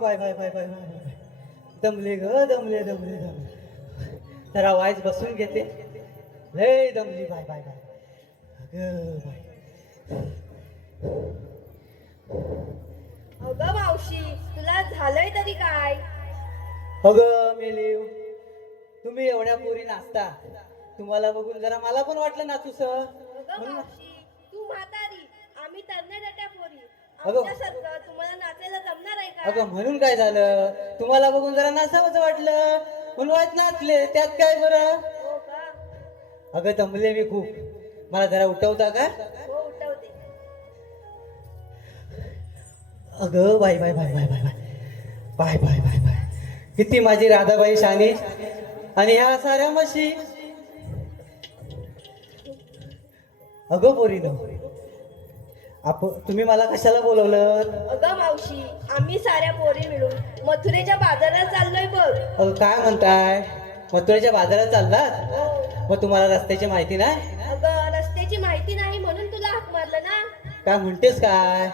Bye bye bye bye बाय दमले ग दमले दमले दमले जरा वाईज बसून घेते लय दमली बाय बाय बाय अगं बाय अगं मावशी तुला झालंय तरी काय? अगं मेलीव तुम्ही एवढ्या पोरी नाचता तुम्हाला बघून जरा मला पण वाटलं नाचूस अगं मावशी तू म्हातारी आम्ही तरणाट्या पोरी अगं. आमच्यासारखं तुम्हाला नाचायला जमणार आहे का? अगं म्हणून काय झालं तुम्हाला बघून जरा नाचावंच वाटलं म्हणून वाईट नाचले त्यात काय बरं हो का? अगं दमले मी खूप मला जरा उठवता का हो उठवते. अगं bye bye bye bye bye bye bye bye bye bye किती माझी राधाबाई शानी आणि ह्या साऱ्या म्हशी अगं पोरीनो तुम्ही मला कशाला बोलवलं? अगं मावशी आम्ही साऱ्या पोरी मिळून मथुरेच्या बाजारात चाललोय बघ. अगं काय म्हणताय मथुरेच्या बाजारात चाललात हो. मग तुम्हाला रस्त्याची माहिती नाही? अगं रस्त्याची माहिती नाही म्हणून तुला हाक मारलं ना. काय म्हणतेस काय?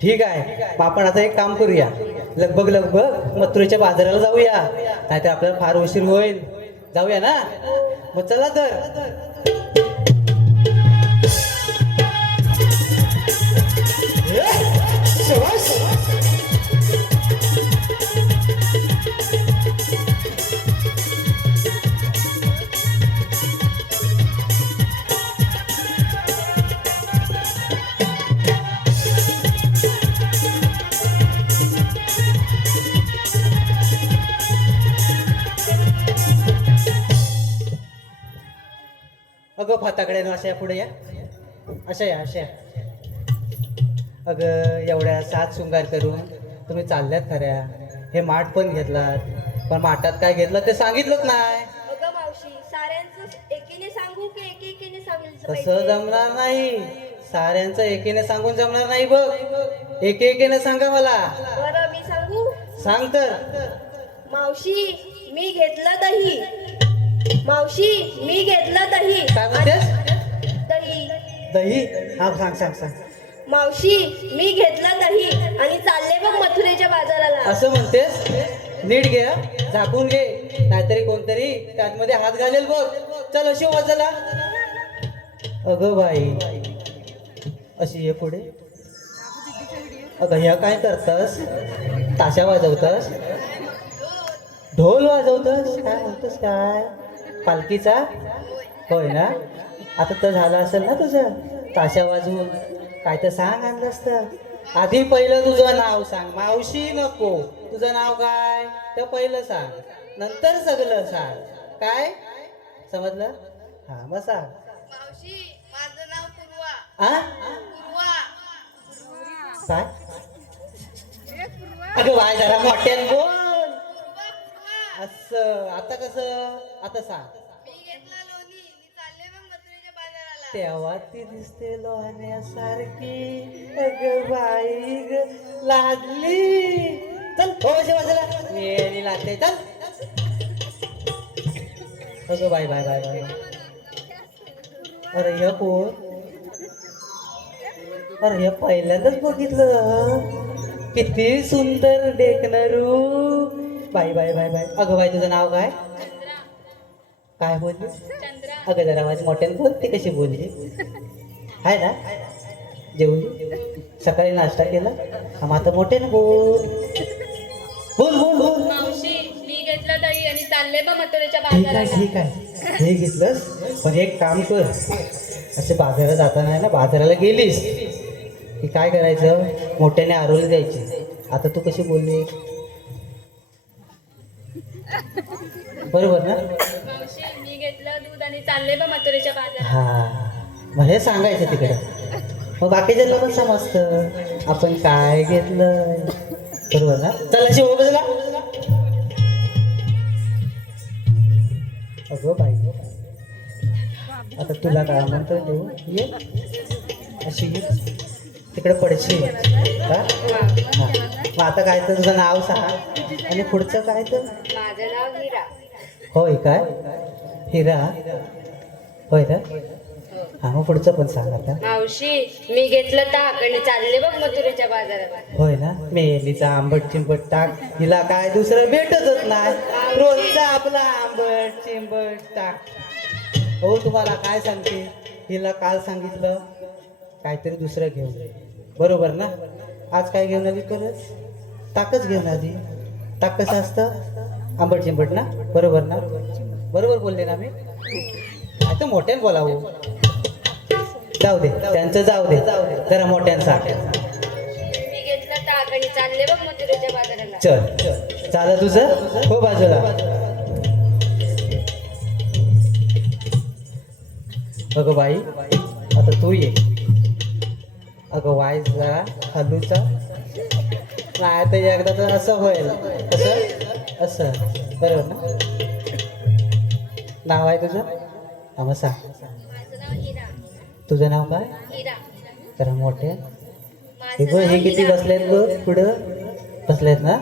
ठीक आहे आपण आता एक काम करूया लगभग लगभग मथुरेच्या बाजाराला जाऊया नाहीतर आपल्याला फार उशीर होईल जाऊया ना मग चला तर अगं फाताकड्यानं अशा या पुढे या अशा या अशा अगं एवढ्या सात शृंगार करून तुम्ही चालल्यात खऱ्या हे माठ पण घेतलात पण माठात काय घेतलं ते सांगितलंच नाही. अगं मावशी साऱ्यांचं एकीने सांगू की एकेकीने सांगितलं तसं जमणार नाही साऱ्यांचं एकीने सांगून जमणार नाही बघ एकेकीने सांगा मला. बरं मी सांगू. सांग तर. मावशी मी घेतलं दही. मावशी मी घेतलं दही. काय म्हणतेस? दही. दही हा सांग सांग सांग. मावशी मी घेतलं दही आणि चालले बघ मथुरेच्या बाजाराला. असं म्हणतेस? नीट घे झाकून घे नाहीतरी कोणतरी त्यातमध्ये हात घालेल बघ. चल अशी वाजला. अगं बाई अशी ये पुढे. अगं ह्या काय करतस? ताशा वाजवतस? ढोल वाजवतस? काय म्हणतस काय? पालखीचा? होय ना आता तर झालं असेल ना तुझं ताशा वाजवून काय तर सांग आणलं असतं. आधी पहिलं तुझं नाव सांग. मावशी नको तुझं नाव काय तर पहिलं सांग नंतर सगळं सांग. काय समजलं? हा मग सांग. मावशी माझं नाव पूर्वा. आ पूर्वा. काय? अगं बाय जरा मोठ्यान बोल. असं आता कसं आता सांग. मी घेतला लोणी मी चालले मग मथुरेच्या बाजाराला. तेव्हा ती दिसते लोण्यासारखी. अगं बाई ग लागली. चल थोडशे वाजला मी लागते चल. अगं बाय बाय बाय बाय. अरे हे कोण? अरे हे पहिल्यांदाच बघितलं. किती सुंदर देखणरू. बाई बाई बाई बाई. अगं बाई तुझं नाव काय? काय बोलली? अगं जरा माझी मोठ्याने बोल. ती कशी बोलली? आहे ना? जेवली? सकाळी नाश्ता केला? मग आता मोठ्याने बोल. बोल बोल बोल. मावशी मी घेतलं दही आणि चालले बघ मथुरेच्या ठीक आहे बाजाराला. ठीक आहे. हे घेतलंस पण एक काम कर. असे बाजारात जाताना आहे ना, बाजाराला गेलीस की काय करायचं, मोठ्याने आरोली द्यायची. आता तू कशी बोलली? बरोबर ना? मावशी मी घेतलं दूध आणि चालले बघ मथुरेच्या बाजाराला. हा, मग हे सांगायचं तिकडे. मग बाकीच्यांना पण समजतं आपण काय घेतलं. बरोबर ना? चल अशी हो बसला. अगं बाई, आता तुला काय म्हणतो देऊ? ये अशी ये. तिकडे पडशील का? हा. मग आता काय तर तुझं नाव सांग आणि पुढचं काय तर. माझं नाव हिरा. होय काय? हिरा होय ना? हा, मग पुढचं पण सांग आता. मावशी मी घेतलं ताक आणि चालले बघ मथुरेच्या बाजाराला. होय ना? मेलीचा आंबट चिंबट टाक. हिला काय दुसरं भेटतच नाही. रोजचा आपला आंबट चिंबट टाक. हो, तुम्हाला काय सांगते, हिला काल सांगितलं काहीतरी दुसरं घेऊन. बरोबर ना? आज काय घेऊन आली? परत ताकच घेऊन आली. ताक कसं असतं? आंबट चिंबट ना? बरोबर ना? बरोबर बोलले ना मी? आता मोठ्याने बोलावं. जाऊ दे, त्यांचं जाऊ दे, जरा मोठ्यानं सांग. मी घेतलं ताक आणि चालले बघ मथुरेच्या बाजाराला. चल चाल तुझं हो बाजूला. अगं बाई, आता तू ये. अगं वाय जरा हलूचा नाही तर एकदा तर असं होईल. असं असं बरोबर ना? नाव आहे तुझं? हा मग सांग. माझं नाव हिरा. तुझं नाव काय? हिरा. जरा मोठे. हे माझं बघ, नाव हे किती हिरा. बसलेत बघ पुढं. बसलेत ना?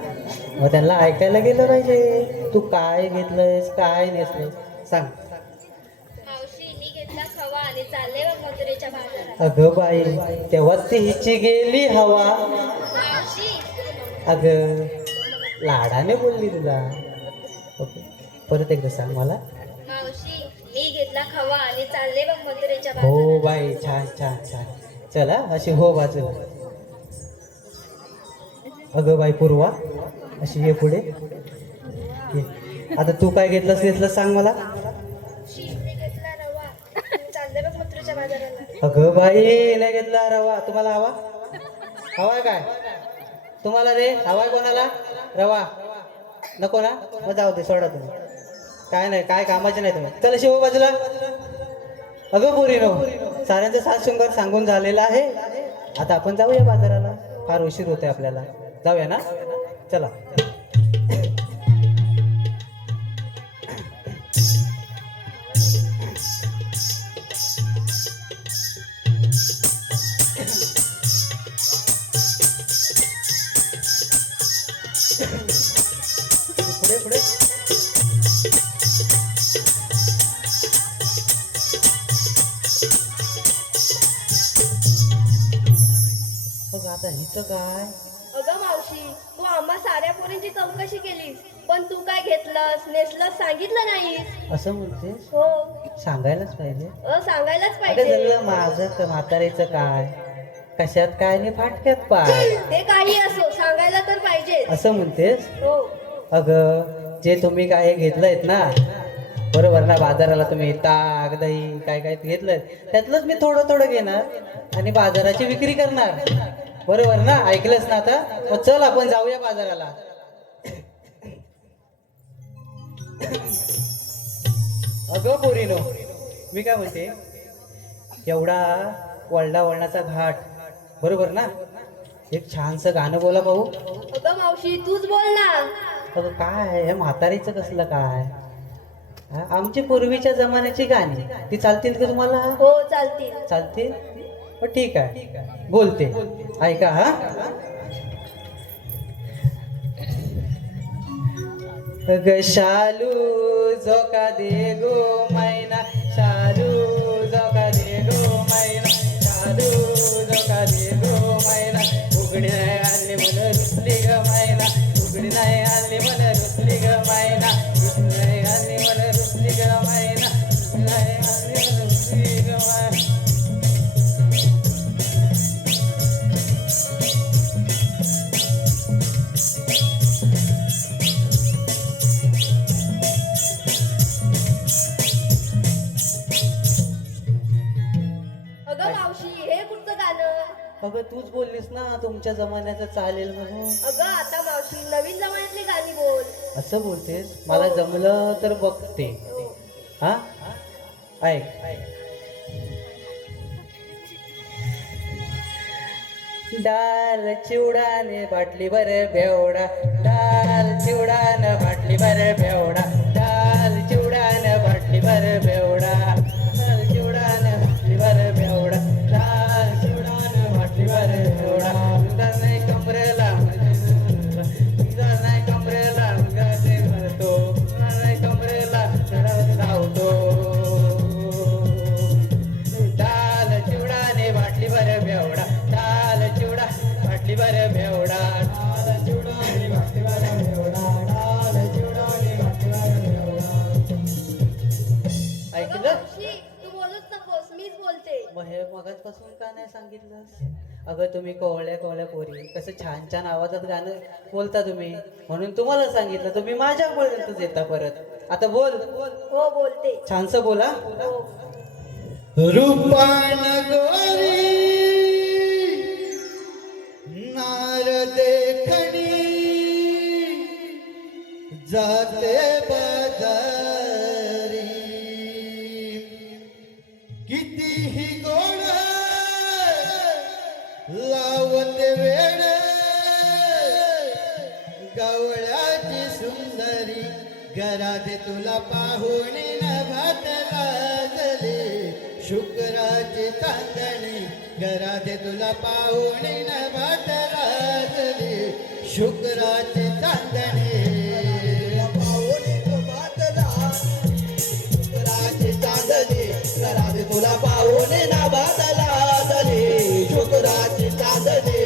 मग त्यांना ऐकायला गेलं पाहिजे. तू काय घेतलंयस, काय नेसलंयस सांग. मावशी मी घेतला खवा आणि चालले बघ मथुरेच्या बाजाराला. अगं बाई, तेव्हाच ती हिची गेली हवा. मावशी अगं लाडाने बोलली तुला. ओके, परत एकदा सांग मला. मावशी मी घेतला खवा आणि चालले बघ मथुरेच्या हो बाजाराला. बाई, छान छान छान. चला अशी हो बाजूला. अगं बाई पूर्वा, अशी ये पुढे ये. आता तू काय घेतलंस सांग मला. मावशी मी घेतला रवा आणि चालले बघ मथुरेच्या बाजाराला. अगं बाई, नाही घेतला रवा. तुम्हाला हवा? हवाय काय तुम्हाला रे? हवाय कोणाला? रवा नको ना? मग जाऊ दे, सोडा तुम्ही. काय नाही, काय कामाचे नाही तुम्ही. चल शिव बाजूला. अगं पोरीनो, साऱ्यांचा सात शृंगार सांगून झालेला आहे. आता आपण जाऊया बाजाराला. फार उशीर होतोय आपल्याला. जाऊया ना? चला. पुढे पुढे. बघ आता हिचं काय? अगं मावशी तू आम्हा साऱ्या पोरींची चौकशी केलीस पण तू काय घेतलंस नेसलंस सांगितलं नाहीस. असं म्हणतेस? हो सांगायलाच पाहिजे. सांगायलाच अगं पाहिजे. झालं माझं म्हातारीचं काय, कशात काय नाही फाटक्यात पाय. ते काही असो सांगायला तर पाहिजे. असं म्हणतेस? हो अगं जे तुम्ही काय घेतलंयत ना, बरोबर ना, बाजाराला तुम्ही ताक दही काय काय घेतलंय त्यातलंच मी थोडं थोडं घेणार आणि बाजाराची विक्री करणार. बरोबर ना? ऐकलंस ना? आता मग चल आपण जाऊया बाजाराला. अगं पोरीनो, मी काय म्हणते, एवढा वळणाचा घाट, बरोबर ना, एक छानसं गाणं बोला भाऊ. अगं मावशी तूच बोल ना. अगं काय हे म्हातारीचं कसलं काय? हा, आमची पूर्वीच्या जमान्याची गाणी ती चालतील का तुम्हाला? हो चालतील. चालतील? मग ठीक आहे, बोलते, ऐका. हा, ग शालू झोका दे गो मैना, शालू झोका दे गो मैना, शालू झोका दे गो मैना, उघड्या आले म्हणून इकडे नाही आली मला रुसली ग मायना, इकडे नाही आली मला रुसली ग मायना, इकडे नाही आली मला रुसली ग मायना. अगं मावशी, हे कुठचं गाणं? अगं तूच बोललीस ना तुमच्या जमान्याचं चालेल म्हणून. अगं आता मावशी, नवीन जमान्यातली गाणी बोल. असं बोलतेस, मला जमलं तर बघते. हो. हा ऐक. डाल चिवडाने बाटली भर बेवडा, डाल चिवडान बाटली भर बेवडा, डाल चिवडान बाटली भर बेवडा, डाल चिवडान बाटली भर बेवडा, डाल चिवडान बाटली भर बेवडा. तुझा नाही कमरेला तुझा नाही कमरेला ते म्हणतो, तुझा नाही कमरेला धावतो. डाल चिवडाने बाटली भर बेवडा, डाल चिवडा बाटली भर बेवडा, डाल चिवडाने बाटली भर बेवडा, डाल चिवडाने बाटली भर बेवडा. अगं ऐकलं? मावशी, तू बोलूच नकोस, मीच बोलते. मग हे मगाचपासून का नाही सांगितलंस? अगं तुम्ही कोवळ्या कोवळ्या पोरी कसं छान छान आवाजात गाणं बोलता तुम्ही, म्हणून तुम्हाला सांगितलं. तुम्ही माझ्यापर्यंतच येता परत. आता बोल, हो बोलते. छानस बोला. हो. रूपान गोरी नारदे खडी जाते बाजारी, कितीही गोड लावते वेळ गवळ्याची सुंदरी, घरात तुला पाहून नभात लागले शुक्राची चांदणी, घरात तुला पाहून नभात लागले शुक्राची चांदणी. पाहून नभात लागले शुक्राची चांदणी, घरात तुला पाहून नभात लागले शुक्राची चांदणी.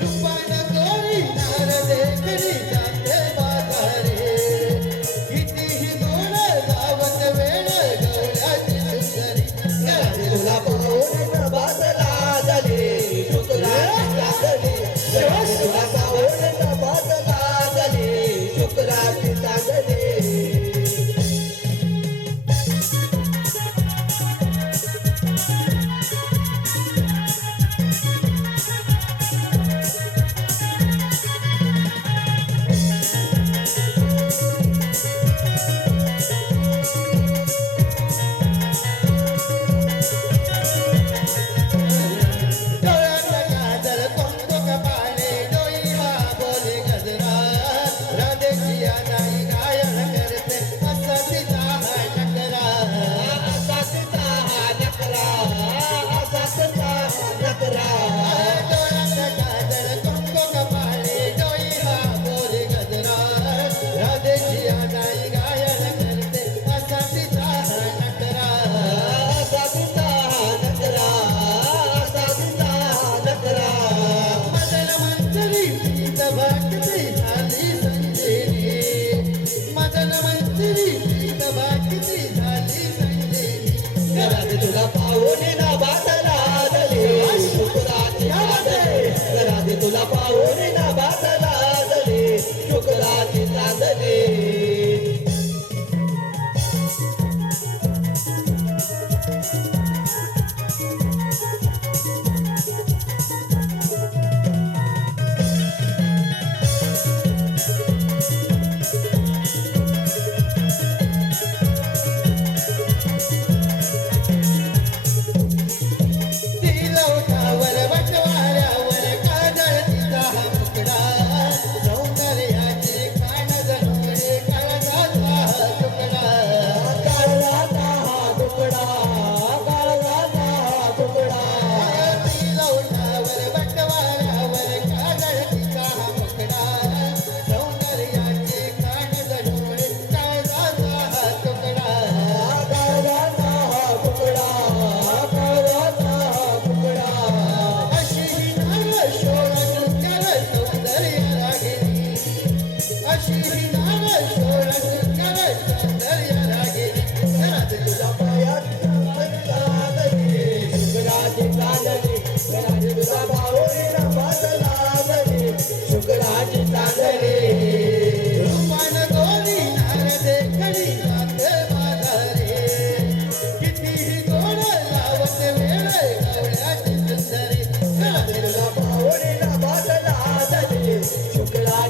रूपान गोरी नारदे खडी जाते बाजारी, कितीही गोड लावत वेळ गवळ्याची सुंदरी, घरात तुला पाहून नभात लागले शुक्राची चांदणी, घरात तुला पाहून नभात लागले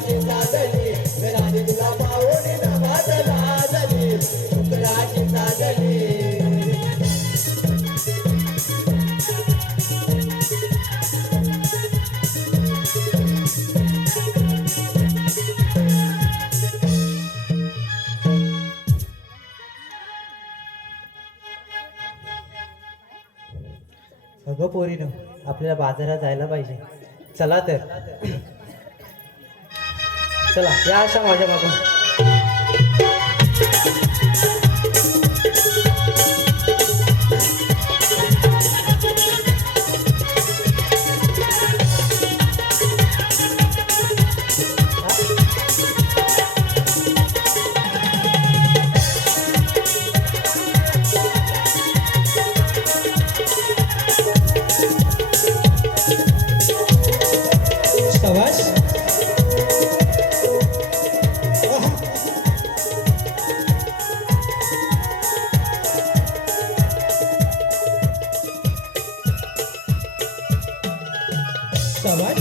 शुक्राची चांदणी घरात तुला पाहून नभात लाजली शुक्राची चांदणी अगं पोरीनो आपल्याला बाजारात जायला पाहिजे चला तर चला या अशा माझ्या मागून शाबाश शाबाश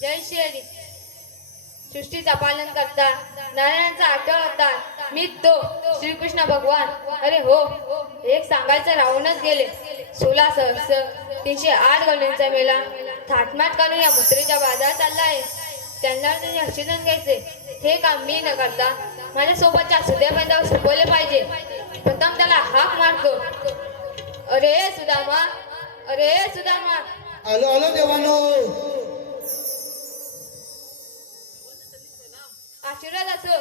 जय श्री हरी. सृष्टीचा पालन करता नारायणाचा आठवण होता मी तो श्रीकृष्ण भगवान. अरे हो एक सांगायचं राहूनच गेले. 16 सहस्र 308 गणेचा मेला थाटमाट करून या मुत्रेच्या बाजारात चालला आहे. त्यांना त्यांनी अक्षिदन घ्यायचे. हे काम मी न करता माझ्या सोबतच्या सुद्यापर्यंत सोपवले पाहिजे. प्रथम त्याला हाक मारतो. अरे सुदामा, अरे सुदामा. आलो आलो देवानो आशीर्वाद असो.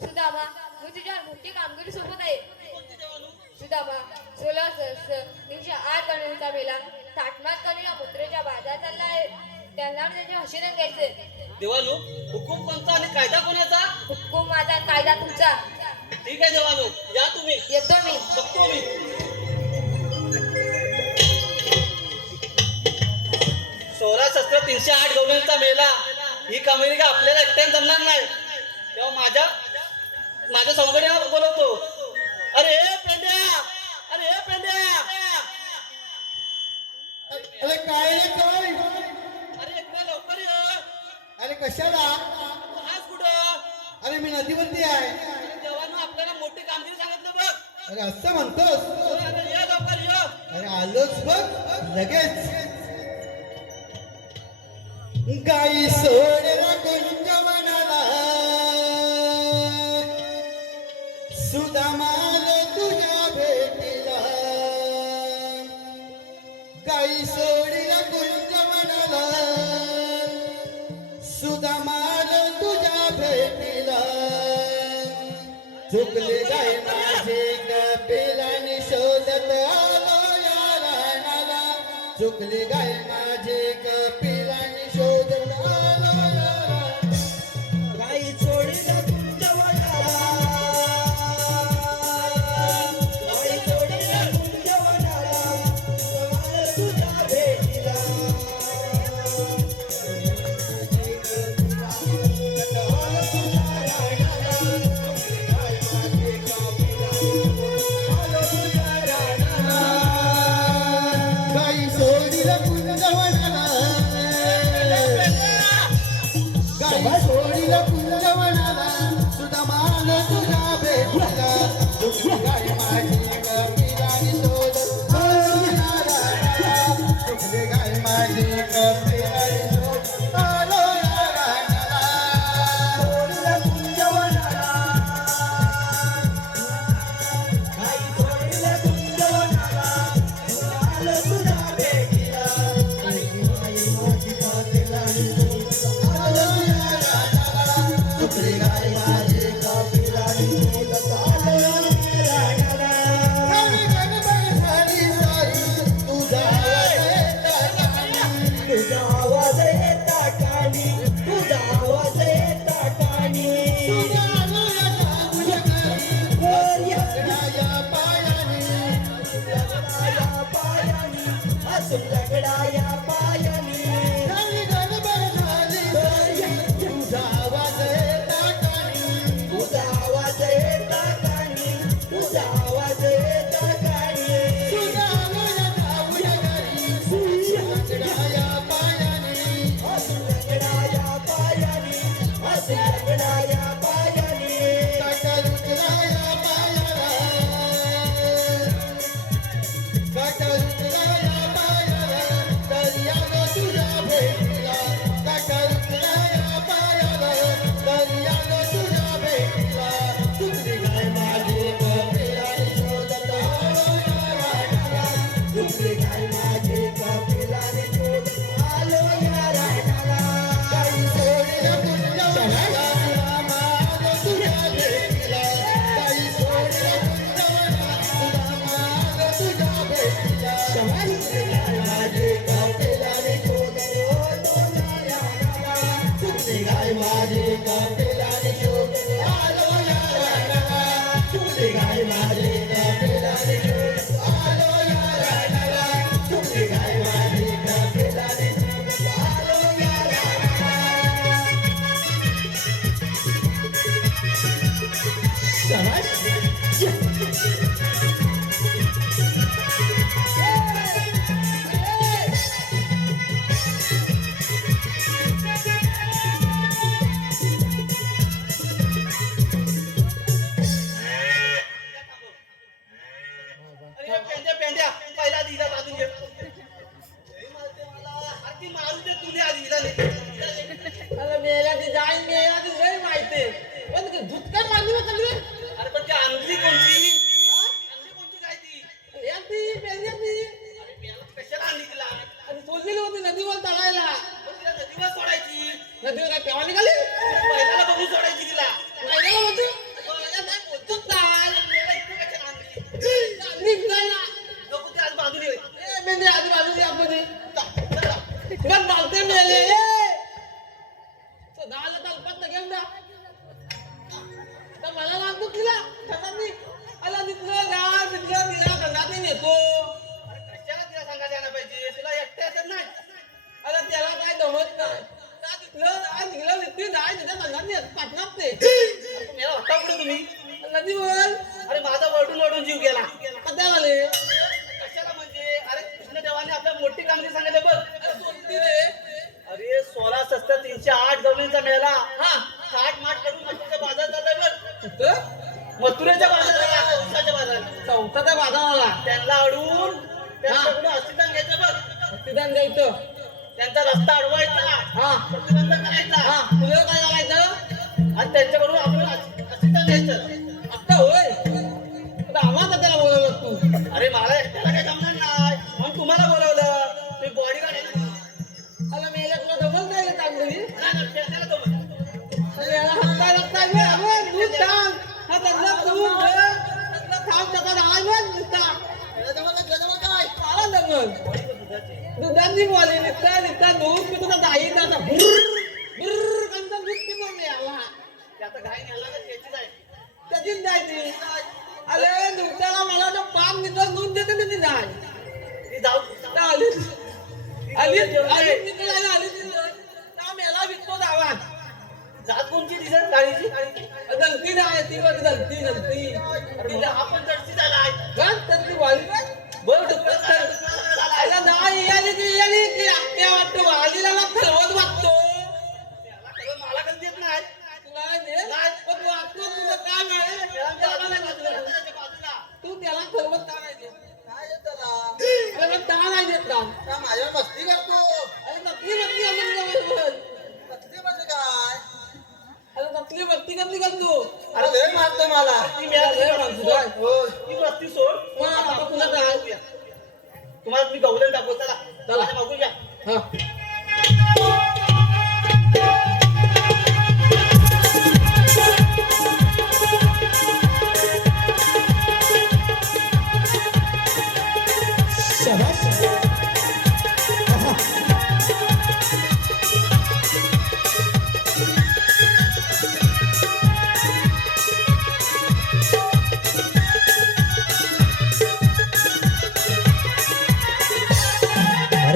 सुदामा मी तुझ्यावर मोठी कामगिरी सोबत आहे. सुदामा 16 सहस्र 308 गणेचा मेला थाटमाट करून या मुत्रेच्या बाजारात चालला आहे. त्यांना त्याचे हशीने घ्यायचे. देवानू हुकूम कोणता आणि कायदा कोणाचा? हुकूम माझा आणि कायदा तुमचा. ठीक आहे देवानू या तुम्ही. येतो मी. बघतो मी. 16 शस्त्र 308 गवळींचा मेला ही कामगिरी का आपल्याला एकट्याने जमणार नाही. तेव्हा माझ्या समोरच्या बोलवतो. अरे पेंड्या, अरे पेंड्या. अरे काय रे काय अरे एकदा लवकर ये. अरे कशाला तू हाच कुठं? अरे मी नदीवरती आहे. अरे देवानू आपल्याला मोठी कामगिरी सांगितलं बघ. अरे असं म्हणतोस अरे ये लवकर ये. अरे आलोच बघ लगेच. गाई सोडला कुंजवनाला सुदामाल तुझ्या भेटीला. गाई सोडला कुंजवनाला सुदामाल तुझ्या भेटीला. चुकले गाय माझे कपिलाने शोधत आलो या रानाला. चुकले गाय माझे कपिलाने शोधत आलो या रानाला. गाई चोडीला कुंजवनाला गाई चोडीला कुंजवनाला सुदामाल तुझ्या भेटीला. गाई सोडीला कुंजवनाला हसून लंगडाया पायानी झाली गडबड झाली तुझा आवाज येता कानी तुझा आवाज येता कानी तुझा आवाज येता कानी तुझा आवाज जाऊया घरी लंगडाया पायानी हसून लंगडाया पायानी हसून लंगडाया पायानी काटा लुटलाया पायाला काटा लुटलाया पायाला दर्या ग तुझ्या भेटीला काटा लुटलाया पायाला दर्या ग तुझ्या भेटीला तुझी गाय माझी कपिलाने शोधत आलो या रानाला तुझी गाय माझी कपिलाने शोधत आलो या रानाला काही सोडलं तुझ्या वनाला माग तुझ्या भेटीला काही सोडलं तुझ्या वनाला तुझ्या माग तुझ्या भेटीला तुझी गाय माझी कपिलाने शोधत आलो या रानाला तुझी गाय माझी कपिलाने शोधत आलो या रानाला तुझी गाय माझी कपिलाने शोधत आलो या रानाला तुझी गाय माझी कपिलाने शोधत आलो या रानाला शाबास अरे पेंड्या पेंड्या पहिला दिला बाजून घे अरे ती मारू दे तुने आधी हिला नाही अरे मेला ती जाईन मेला ती लय माहिती पण ते झुटका मारली होत सगळे अरे पण ती आणली कोणती आणली कोणती काय ती या ती पेल्या ती अरे मेला कशाला आणली तिला आणि सोडलेली होती नदीवर तळायला पण तिला नदीवर सोडायची नदीवर काय तेव्हा निघाली पहिल्याला बघून सोडायची तिला पहिल्याला होती पहिल्या काय बोलतोच काय मेला इथे कशाला आणली निघाला नको ती आज बाजूला ये. ए मेंढे आजूबाजूची आतमध्ये मग बालते मेले तो दहाला तलपात घेऊन जा तर मला लागतो तिला मी आला तिथलं गाव तिथलं तिला गंगाती नेतो अरे कशाला तिला सांगायला यायला पाहिजे तुला एकट्या येतात नाही अरे त्याला काय जमत नाही का तिथलं आज तिथलं निघते नाही तिथं गंगाती पाठणार ते अरे मेला होता पुढे तुम्ही नदीवर अरे माझा वरडून वरडून जीव गेला कद्या झाले कशाला म्हणजे अरे कृष्णदेवाने आपल्या मोठी कामगिरी सांगितले बघ कोणती रे अरे 16 शस्त्र 308 गवळींचा मेला हा थाट माट करून मथुरेचा बाजार चाललाय बघ कुठं मथुरेच्या बाजाराला उसाच्या बाजाराला चौथ्या बाजाराला त्यांना अडवून त्यांच्याकडून अस्थिदान घ्यायचं बघ तिथं जायचं त्यांचा रस्ता अडवायचा हा प्रतिबंध करायचा हा तुला काय करायचं आणि त्यांच्याकडून आपण अस्थिदान घ्यायचं आता होय आता आम्हाला त्याला बोलवलं तू अरे मला एकट्याला काही जमणार नाही म्हणून तुम्हाला बोलवलं तुम्ही बॉडीगार्ड अला मेल्या तुला जमत नाही का चांगली त्याला जमत अरे याला हत्ता लागता अगं दूध टाक हा त्यांना दूध त्यांना थांब त्याचा झाला बघ नुसता काय मला जमल दुधाची बोली नुसता दूध पितो तर दाई जाता बुर्र कंचा दूध पितो मी आला त्याचा घाई नेला तर त्याची जाईल त्याचीच जायची अरे दुधाला मला तो पाच लिटर दूध देते ना ती जाय ती जाऊ आली आली आली निघाला आली त्या मेला विकतो गावात जात कोणची दिसत गाडीची दलती नाही ती बघ दलती दलती तिला आपण जर्सी झालाय बघ तर ती वाली बघ आला नाही आली ती आली की आत्या वाटतो वालीला खलवत वाटतो मला कधी देत नाही तुला नाही दे पण वाटतो तुझं काम आहे त्याला नाही देत. तू त्याला खलवत का नाही देत अरे मग का नाही देत का माझ्या मस्ती करतो अरे नकली बत्ती अजून मस्ती म्हणजे काय अरे नकली बत्ती कधी करतो अरे लय मारतो मला ती मिळाली लय माणसं काय? ती मस्ती सोड मग आता तुला काय तुम्हाला मी गवलन दाखवतो चला चला. माझ्या मागून या हा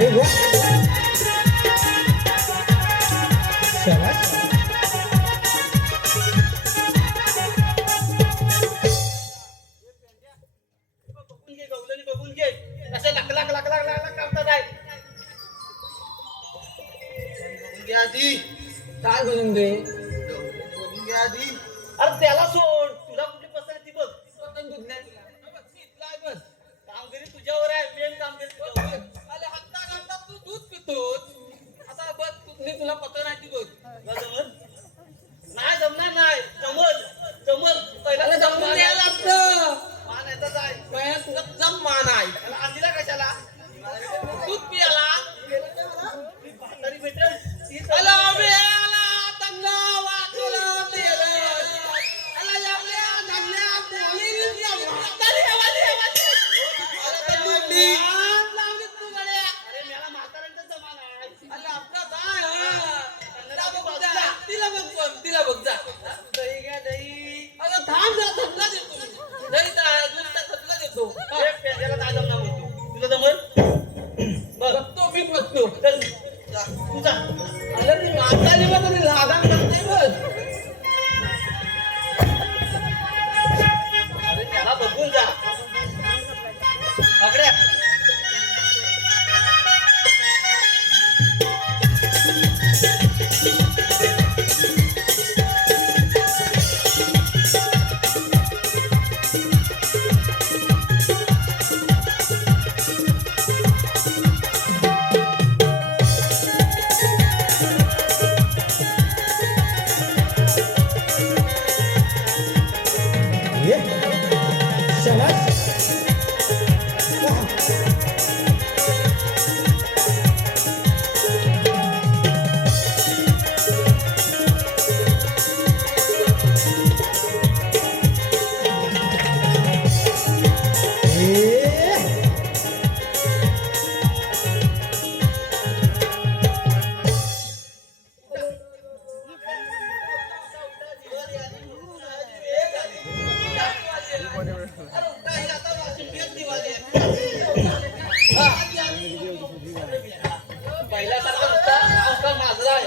अरे वा शाबास. बघून घे गवलनी बघून घे असे लाख लाख लाख लाख लाख लाख कापतात आहे बघून घे आधी काय करून दे बघून घे आधी अरे त्याला सोड तुला कुठली पसंत आहे ती बघ पतंग दूध नाही तिला. बस, मी इथला आहे बस. कामगिरी तुझ्यावर आहे मेन कामगिरी तुझ्यावर आहे. अरे हत्ता घालता तू दूध पितोस. आता बस तुला पतंग नाही ती बघ. तुला जमल नाही जमणार नाही जमल जमल पहिला अरे जमून द्यायला लागतं. मान येतात आहे बाया तुला जम मान आहे. त्याला आणलीला कशाला दूध पियाला. तरी भेटेल तीच अला बेला तन्ना वाटलं तेलं. अला यावल्या धन्या बोलीच्या म्हातारी आवाली आवाली. अरे ते मोठी. हात लावली तू गड्या. अरे मला म्हाताऱ्यांचा जमाना आहे अरे आपला काय हा? तिला बघ पण, तिला बघ जा. दही घ्या दही अगं थांब जरा थकला देतो मी. दही दूधचा थकला देतो. हा. एक पेंड्याला काय जमणार म्हणतो तुला जमल बघ बघतो मी बघतो. चल जा तू जा अरे ती म्हातारी बघ आणि लागान करते बघ. अरे त्याला बघून जा आकड्या ये शाबास. पहिल्यासारखा नुसता अवकाळ माजरा आहे.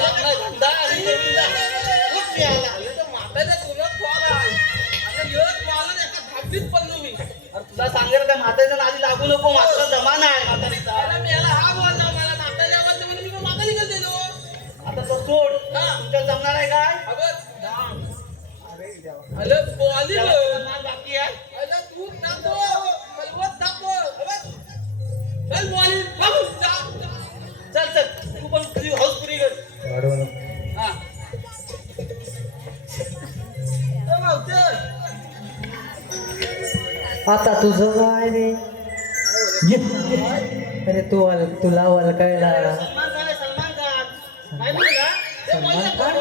चांगला धंदा आणि गोविंदा. खूप मिळाला. अरे तो म्हाताऱ्या तुला कॉल आहे. अरे एक कॉल एका धापीत पडलो मी. अरे तुला सांगेल काय म्हातारीच्या नादी लागू नको मात्र जमाना आहे म्हातारीचा अरे मी याला हा बोलला मला म्हाताऱ्या बोलतो म्हणून मी म्हातारी गेलो दिलो. आता तो सोड हा. तुमच्या जमणार आहे काय अबे धाम. अरे बोली त्याला बघ. जमणार बाकी आहे अरे दूध टाको. हलवत टाको. अबे चल बोली बघू जा. चल चल तू पण तुझी हौस पुरी कर वाढवू नको. हा. ए भाऊचं. आता तुझं काय रे ये अरे तुला वलकायला सलमान खान आहे सलमान खान काय म्हणला सलमान खान?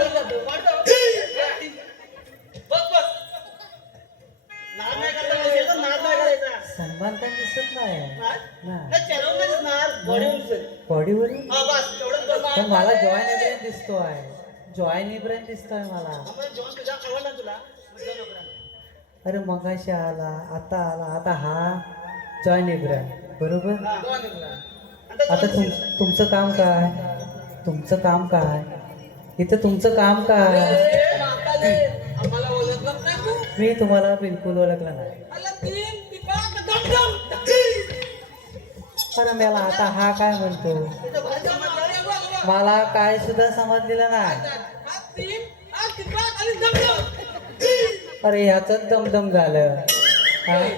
बघ बघ नाद नाही करायचा नाद नाही करायचा सलमान खान दिसत नाही नाही चेहऱ्यावर नाही दिसणार बॉडीवर बॉडीवर हा बस तेवढंच बघ पण मला जॉईन इब्राहिम दिसतोय जॉईन इब्राहिम दिसतोय मला आपण जॉन तुझा आवडला तुला जॉन इब्राहिम. अरे मगाशी आला आता हा जॉईन इब्राहिम बरोबर हा. दोन इकडं. आता तुमचं काम काय तुमचं काम काय इथं तुमचं काम काय ए, म्हातारे, आम्हाला ओळखलं नाही तू. मी तुम्हाला बिलकुल ओळखलं नाही अला तीन पिकाक दमदम. अरे मला आता हा काय म्हणतो तुझ्या भाषा अरे बघ, बघ. मला काय सुद्धा समजलेलं नाही हा तीन, हा पिकाक आणि दमदम. अरे ह्याच दमदम झालं हा? अरे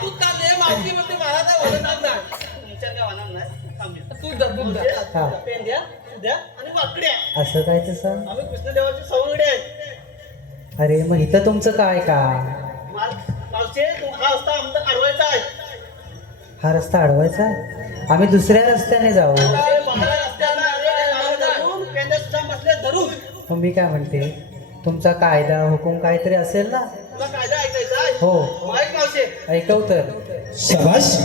तू चालले मावशी म्हणते मला काय ओळखणार नाही. तुमच्या काय होणार नाही थांबूया. तू जा, तू जा. हा. पेंड्या उद्या आणि वाकड्या असं काय तसं आम्ही कृष्णदेवाचे सवंगडे आहेत अरे मग इथं तुमचं काय काय मावशे हा रस्ता आमचा अडवायचा आहे हा रस्ता अडवायचा आम्ही दुसऱ्या रस्त्याने जाऊ मावशे, बाहेर रस्त्याला नारळ धरून, पेंड्या सुद्धा बसले धरून मग मी काय म्हणते तुमचा कायदा हुकूम काहीतरी असेल ना तुला कायदा ऐकायचा आहे हो माहीत मावशे ऐकव तर शाबास.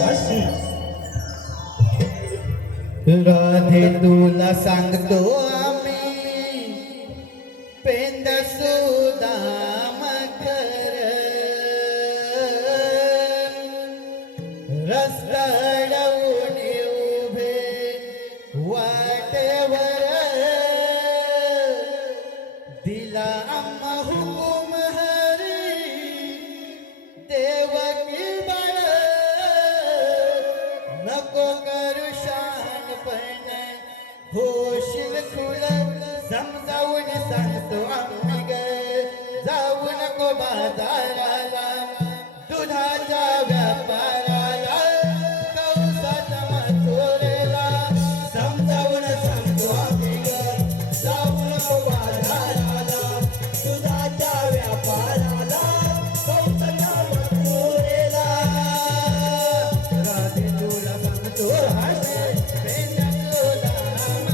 राधे तुला सांगतो आम्ही पेंद सुदाम खर रस्ता अडवून उभे समजावून सांगतो आम्ही ग जाऊ नको बाजाराला दुधाच्या व्यापाराला कौसाच्या मथुरेला समजावून सांगतो आम्ही ग जाऊ नको बाजाराला दुधाच्या व्यापाराला कौसाच्या मथुरेला राधे तुला सांगतो हाणे पेंड्याचं नाम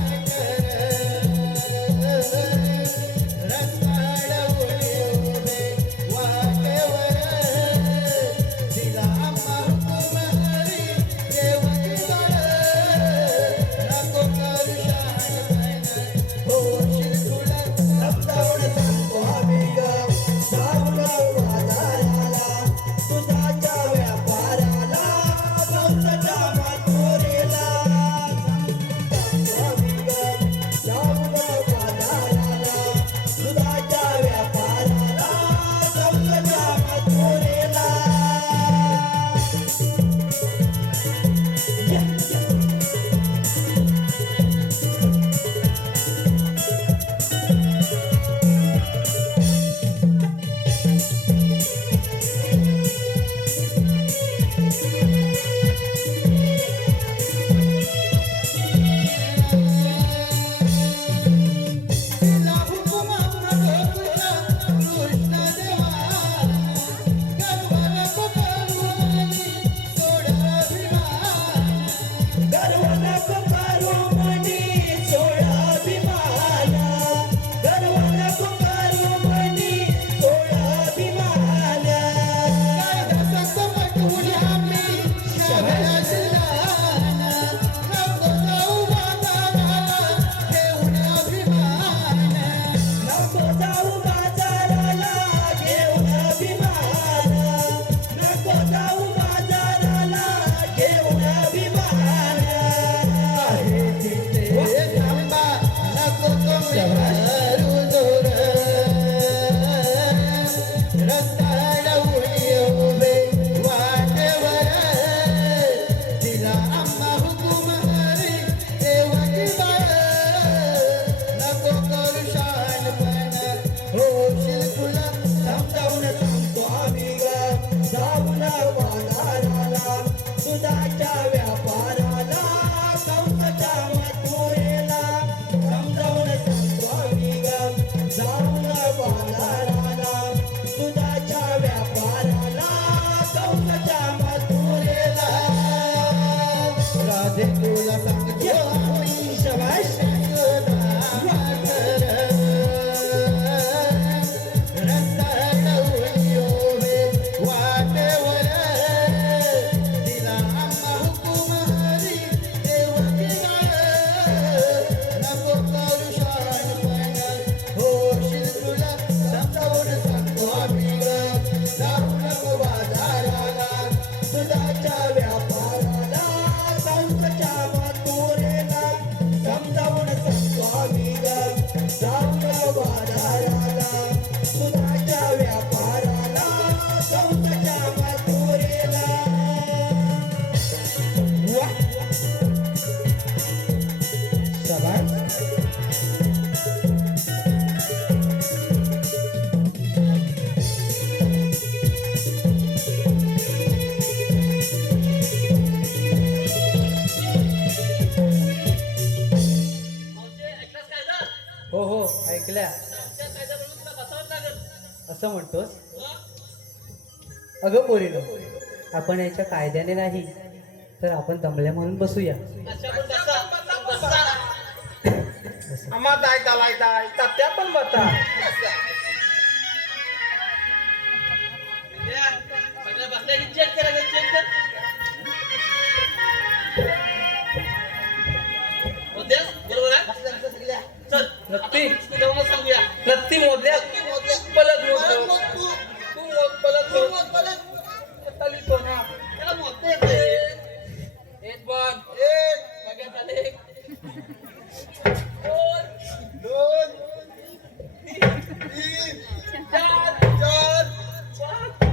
ऐकल्या असं म्हणतोस अगं पोरीनो आपण याच्या कायद्याने नाही तर आपण दमल्या म्हणून बसूया आम्हा दाय दालाय दाय तात्या पण बता चेक करायचं चेक कर बरोबर आहे चल नक्की तेव्हा सांगूया नक्की मोदल्या पलट मोद तू मोद पलट ताली तो ना त्याला मोदते येते एक बन एक सगळ्यात आले दोन तीन चार चार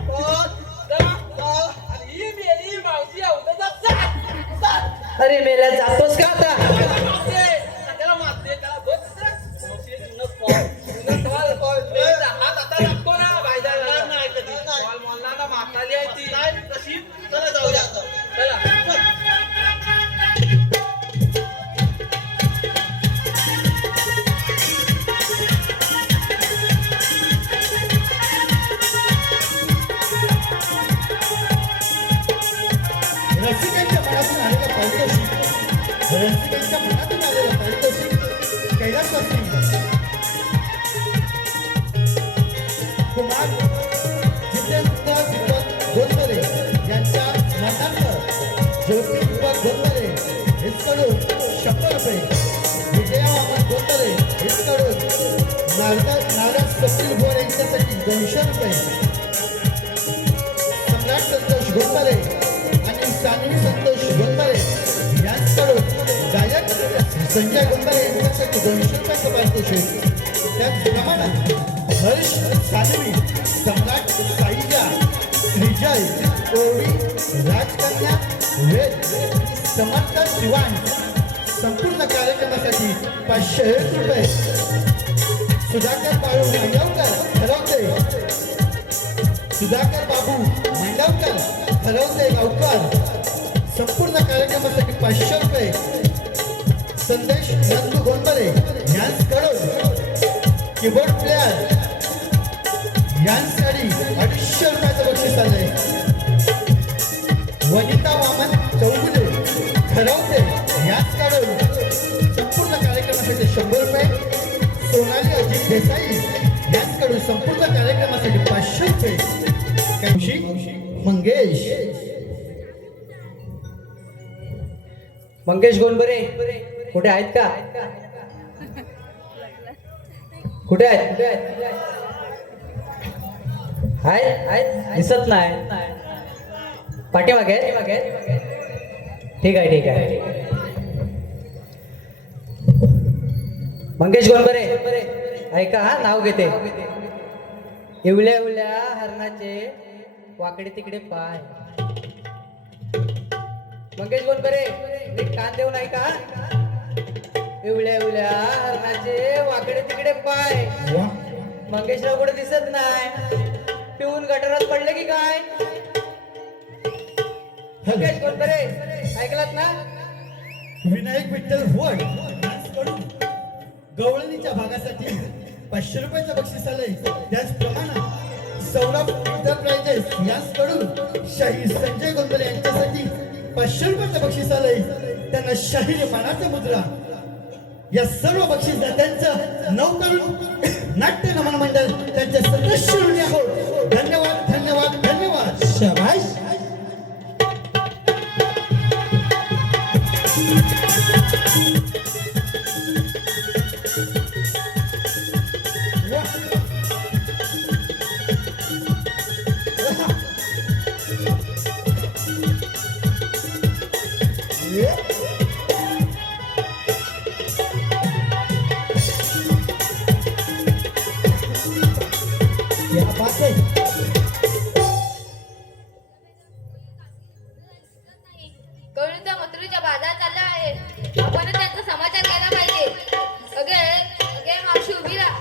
पाच सहा आणि ही मेली मावशी अवघा सात अरे मेला जातोस का आता त्याला मारते त्याला बघ रसिकांच्या मनातून आलेला पारितोषिक कैलासवासी कुमार जितेंद्र दीपक गोंधळे यांच्या स्मरणार्थ ज्योती दीपक गोंधळे इसकडून 100 रुपये, विजया वामन गोंधळे इसकडून नाराज कपिल भोर यांच्यासाठी 200 रुपये, सम्राट संतोष गोंधळे आणि सानवी संतोष गोंधळे यांच्याकडून गायक संजय गोंधळे यांच्यासाठी 200 रुपयाचं पारितोषिक. त्याचप्रमाणे हर्ष सानवी, सम्राट साईजा, श्रीजय कोळी, राजकन्या वेद, समर्थ शिवान संपूर्ण कार्यक्रमासाठी 501 रुपये. सुधाकर बाळू मंडवकर ठरवते, सुधाकर बाबू मंडवकर ठरवते गावकर संपूर्ण कार्यक्रमासाठी 500 रुपये. संदेश नंदू गोंधळे यांच्याकडून कीबोर्ड प्लेअर यांसाठी 250 रुपयाचं बक्षीस आलंय. वनिता वामन चौगुले ठरवते यांच्याकडून संपूर्ण कार्यक्रमासाठी 100 रुपये. सोनाली अजित देसाई यांच्याकडून संपूर्ण कार्यक्रमासाठी 500 रुपये. मंगेश गोंडबरे कुठे आहेत का? कुठे आहेत? आहेत दिसत नाही. पाठीमागे ठीक आहे. मंगेश गोंडबरे ऐका हा, नाव घेते. इवल्या इवल्या हरणाचे वाकडे तिकडे पाय. मंगेश गोंडबरे नीट कान देऊन ऐका. इवल्या इवल्या हरणाचे वाकडे तिकडे पाय. मंगेशराव कुठे दिसत नाही. पिऊन गटारात पडले की काय? मंगेश गोंडबरे ऐकलात ना? विनायक विठ्ठल भोड यांच्याकडून गवळणीच्या भागासाठी 500 रुपयाचं बक्षीस आलंय. त्याचप्रमाणे सौरभ एंटरप्राइजेस यांच्याकडून शाहीर संजय गोंधळे यांच्यासाठी 500 रुपयाचं बक्षीस आलंय. त्यांना शाहीर मानाचा मुद्रा. या सर्व बक्षीसदात्यांचं नवतरुण नाट्य नमन मंडळ त्यांचे सदस्य ऋणी आहोत. धन्यवाद धन्यवाद धन्यवाद. शाबाश. कळूचा मथुरेच्या बाजार चालला आहे. आपण त्यांचा समाचार घ्यायला पाहिजे. अगे मावशी उभी राहा.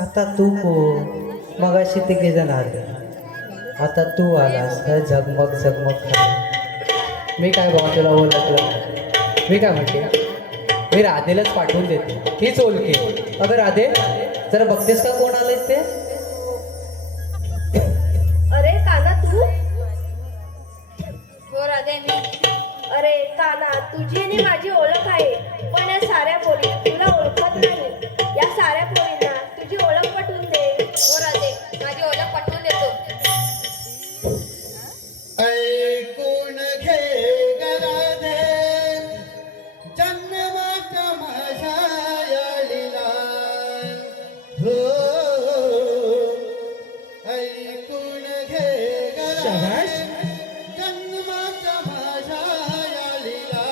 आता तू कोण? मगाशी तिघे जण आले, आता तू आलास. झगमग मी काय बाबा तुला ओळखलं? मी काय म्हणते, मी राधेलाच पाठवून देते. हीच ओळखी. अगं राधे, जरा बघतेस का कोण आले ते? अरे काना तू? हो राधे मी. अरे काना, तुझी आणि माझी ओळख आहे, पण या साऱ्या पोरी तुला ओळखत नाही. या साऱ्या पोरींना तुझी ओळख पटवून दे. हो राधे, माझी ओळख पटवून देतो. ऐकून घे गराधे जन्माचा माझ्या यालीला. हो ऐकून घे गराधे जन्माचा माझ्या यालीला.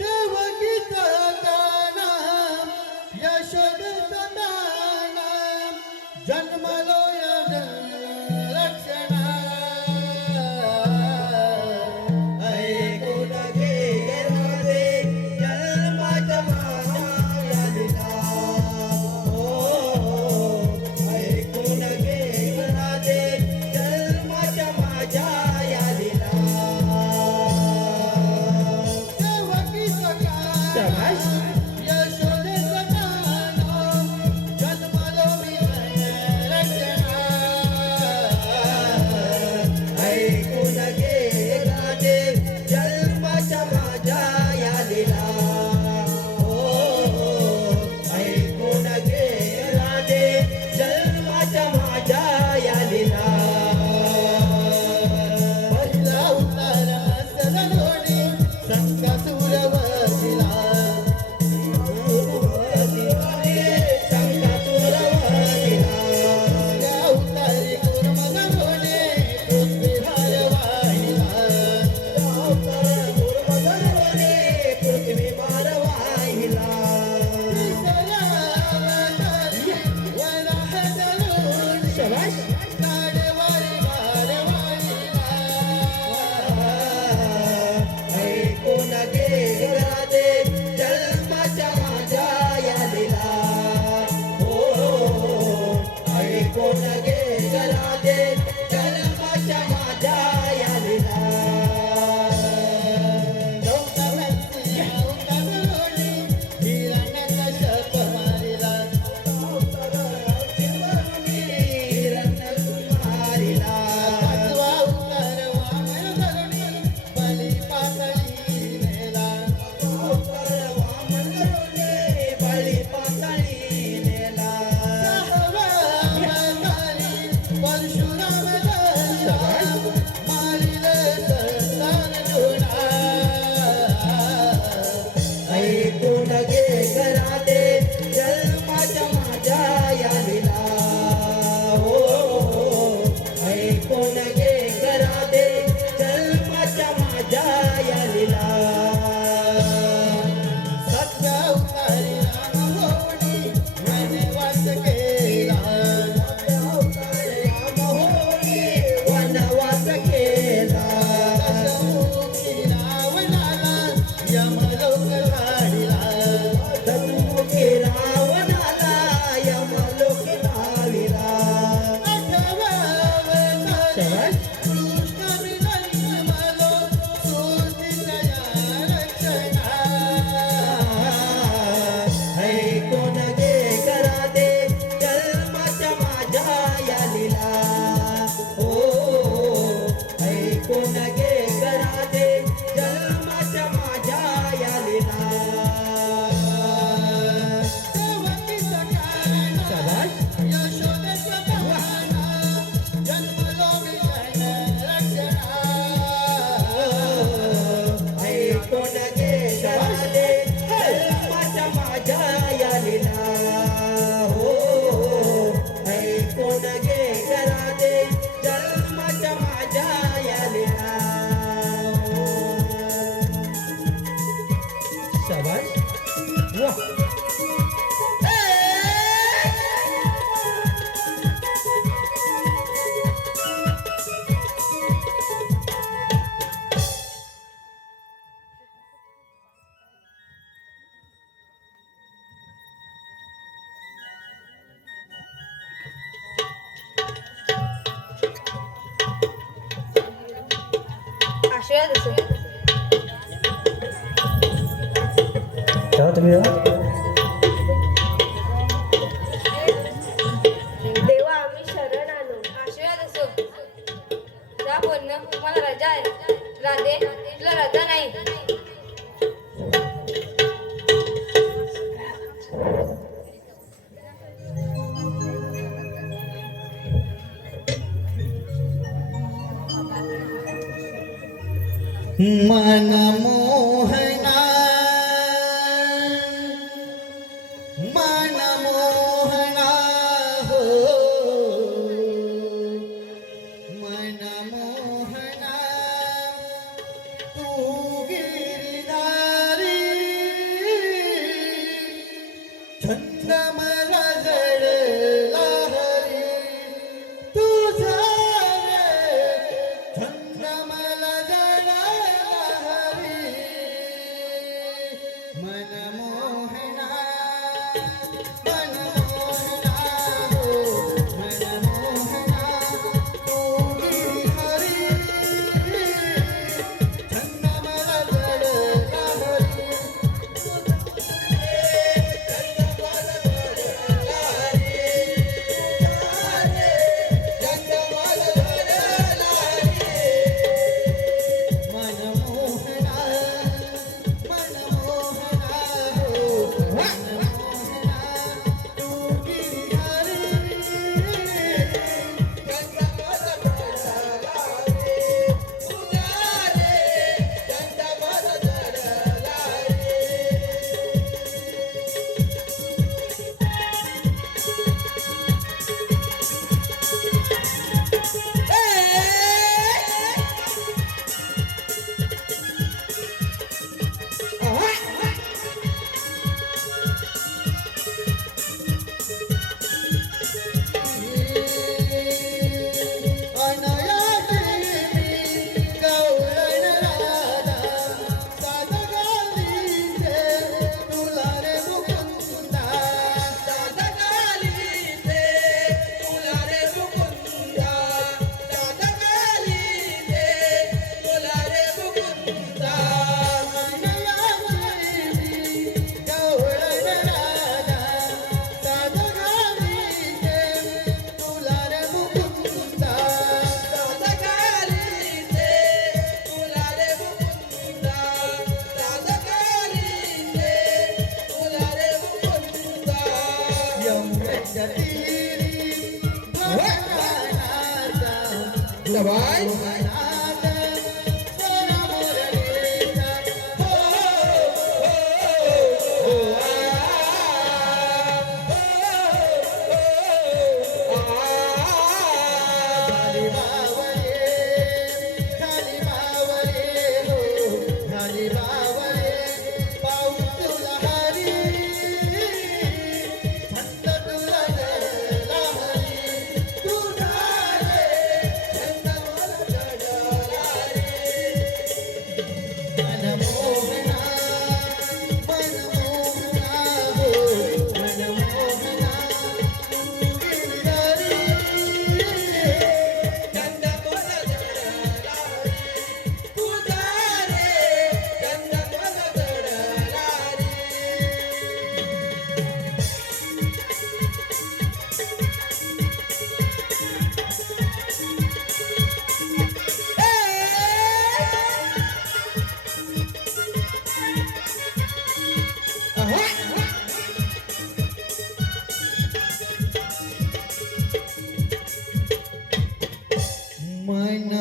देवगीता काना यशोदेचा दाना जन्मलो या रक्षणा. ऐकून घे राधे जन्माच्या माझ्या लीला. हो ऐकून घे राधे कोण गे करा दे जन्माच्या माझ्या या लीला ऐकून घे करा दे जन्माच्या माझ्या या लीला हो ऐकून घे करा दे जन्माच्या माझ्या या लीला सत्य उतारी राम होडी वनवास केला राम होडी वनवास केला दशमुखी रावणाला यमलोक दशमुखी रावणाला यमलोक धाविला कृष्ण विनयमलो सुरतीच्या रक्षणा ऐकून घे करा दे जन्माच्या माझ्या या लीला हो ऐकून घे करा दे जन्माच्या माझ्या या लीला ऐकून घे करा दे जन्माच्या माझ्या या लीला हो ऐकून घे करा दे जन्माच्या माझ्या या लीला शाबाश वाह आशीर्वाद असो. तेव्हा तुम्ही देवा आम्ही शरण आलो. आशीर्वाद असो. जा बोलणं तुम्हाला रजा आहे. राधे तुला रजा नाही. मनमोहना मनमोहना हो मनमोहना तू गिरिधारी छंद मला जडला हरी तुझा रे छंद मला जडला हरी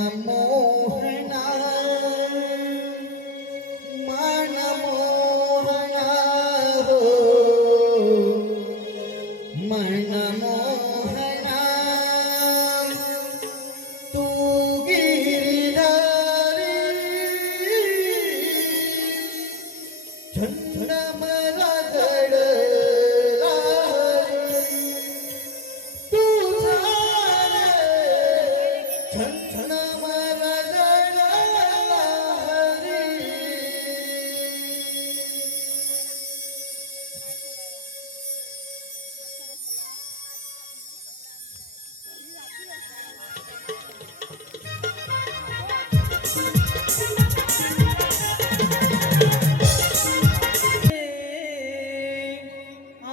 मनमोहना मनमोहना हो मनमोहना तू गिरधारी छंद मला जडला तुझा छन मला जडला हरी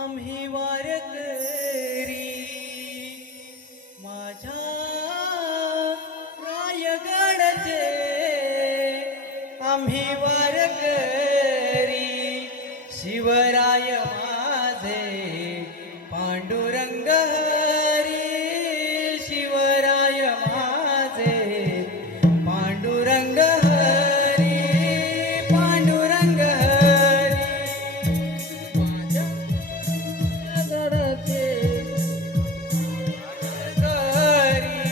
आम्ही वारकरी माझ्या रायगडचे आम्ही वारकरी शिवराय माझे पांडुरंग हरी शिवराय माझे पांडुरंग हरी पांडुरंग हरी माझ्या गडाचे हरी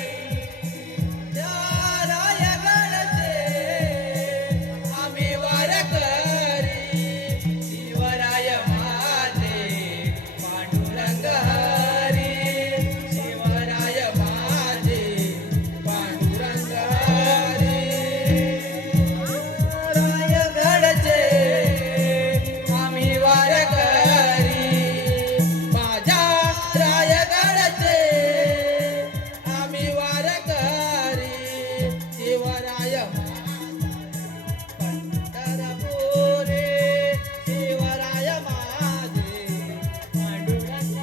रायगडचे आम्ही वारकरी शिवराय माझे पांडुरंग हरी शिवराय माझे पांडुरंग हरी रायगडचे आम्ही वारकरी माझ्या रायगडचे आम्ही वारकरी शिवराय पंढरपुरे शिवराय माझे पांडुरंग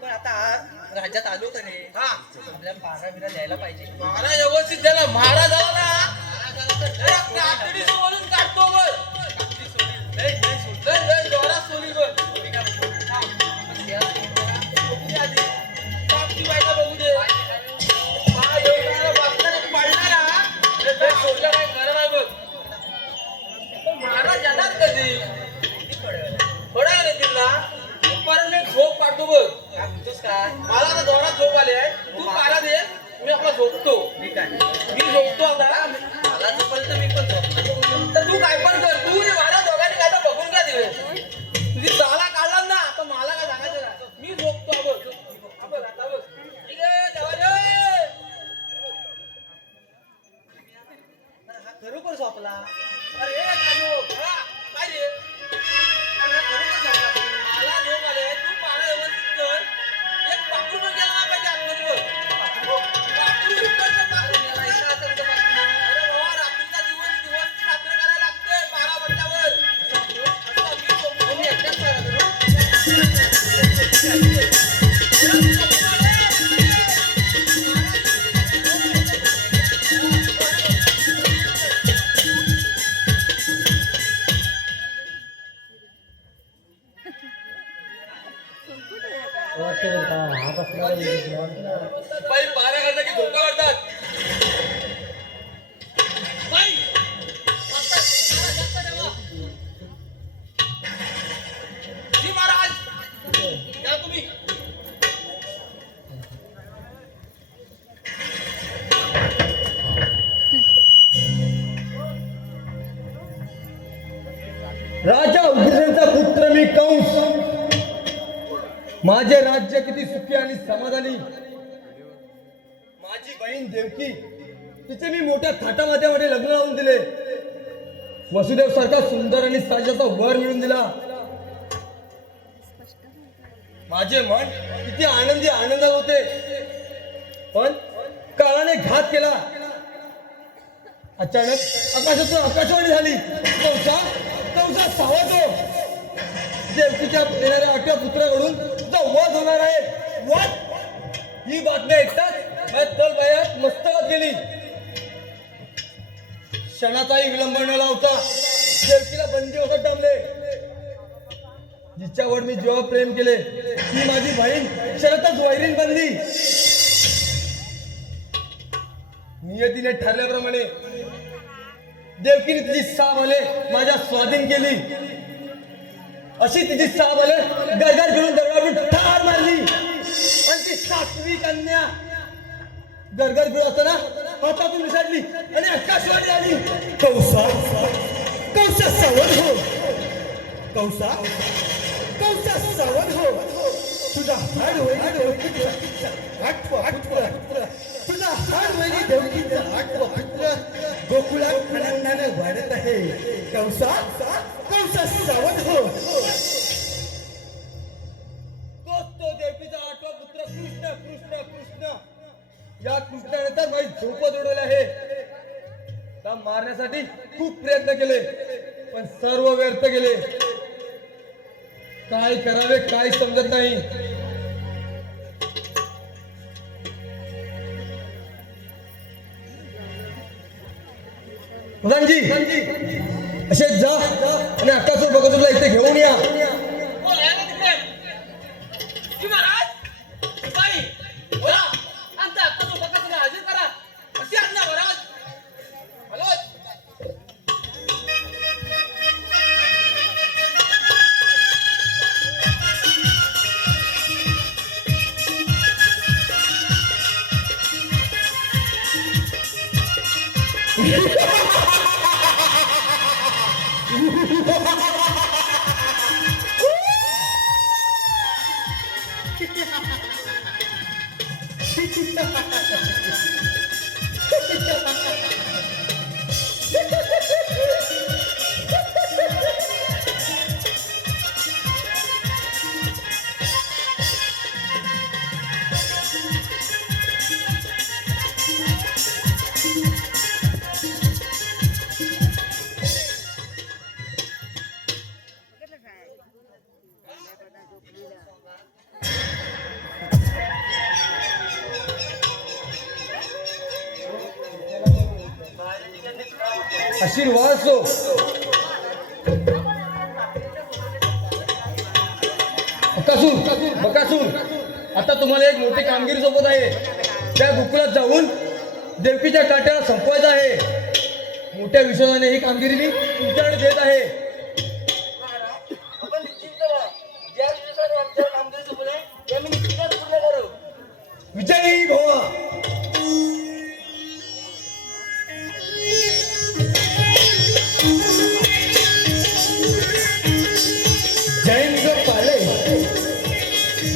पण आता राज्यात आलो का रे आपल्याला पारा बिरा द्यायला पाहिजे महाराज व्यवस्थित त्याला महाराज आला ना कातडी सोडून काढतो बघ लय जोरात सोडी बघ बघू दे महाराज येणार कधी थोड्या वेळ येतील ना दुपारून मी झोप काढतो बघ काय म्हणतोस काय मला आता जोरात झोप आली आहे तू पारा दे मी आपला झोपतो ठीक आहे मी झोपतो आता मला झोपल तर मी पण झोपणार तर तू काय पण कर तू रे माझ्या दोघांनी काय तर बघून का दिले तुझी जाला काढला ना तर मला काय सांगायचं ना मी झोपतो बघ आता बघ ठीक आहे देवाले हा खरोखर झोपला अरे काजो काय रे मला झोप आले तू पारा व्यवस्थित कर एक पाकरू पण गेला ना पाहिजे आतमध्ये बघ पाकरू इकडचं पाकरू. अरे बाबा रात्रीचा दिवस रात्र करायला लागते 12 बाई पाऱ्या करता की धोका वाटतात बाई आता जरा जास्त ठेवा. जी महाराज या तुम्ही. राजा उग्रसेनचा पुत्र मी कंस. माझे राज्य किती सुखी आणि समाधानी. माझी बहीण देवकी तिचे मी मोठ्या थाटामाथ्यामध्ये लग्न लावून दिले. वसुदेव सारखा सुंदर आणि साजाचा वर मिळून दिला. माझे मन किती आनंदात होते. पण काळाने घात केला. अचानक आकाशातून आकाशवाणी झाली. कंसा सावध हो. देवकीच्या येणाऱ्या 8व्या पुत्राकडून तुझा वध होणार आहे. वध ही बातमी ऐकताच माझ्या तलवायात मस्तकात गेली. क्षणाचाही विलंब न लावता देवकीला बंदीवासात डांबले. जिच्यावर मी जेव्हा प्रेम केले ती माझी बहीण शरतच वैरीण बनली. नियतीने ठरल्याप्रमाणे देवकीने तिची 6 बाले माझ्या स्वाधीन केली. अशी तिची 6 बाले गरगर घेऊन दरवाजून ठार मारली. आणि ती 7वी कन्या गरगर घेऊन असताना हातातून निसटली आणि आकाशवाणी आली. कौसा सावध हो. कौसा सावध हो. तुझा हाड होईल तुझा हाड होईल देवकीचा 8वा पुत्र गोकुळात आनंदाने वाढत आहे. कौसा सावध हो. तो देवकीचा 8वा पुत्र कृष्ण. या कृष्णाने तर माझी झोपत उडवली आहे. त्या मारण्यासाठी खूप प्रयत्न केले पण सर्व व्यर्थ गेले. काय करावे काय समजत नाही. प्रधानजी असे जा आणि अक्कासूर बकासूरला इथे घेऊन या. हो या ना तिकडे. जी महाराज बाई बोला आमचा हक्क जो बकासूरला हाजीर करा. अशी आज्ञा महाराज. हॅलो आशीर्वाद असो. बकासूर आता तुम्हाला एक मोठी कामगिरी सोबत आहे. त्या गोकुळात जाऊन देवकीच्या काट्याला संपवायचं आहे. मोठ्या विश्वासाने ही कामगिरी मी तुमच्याकडे देत आहे. आपण निश्चित व्हा. ज्या विषयाने आमच्या कामगिरी सोबत आहे ते आम्ही निश्चितच पूर्ण करू. विजयी भवा. जयेंद्र पाले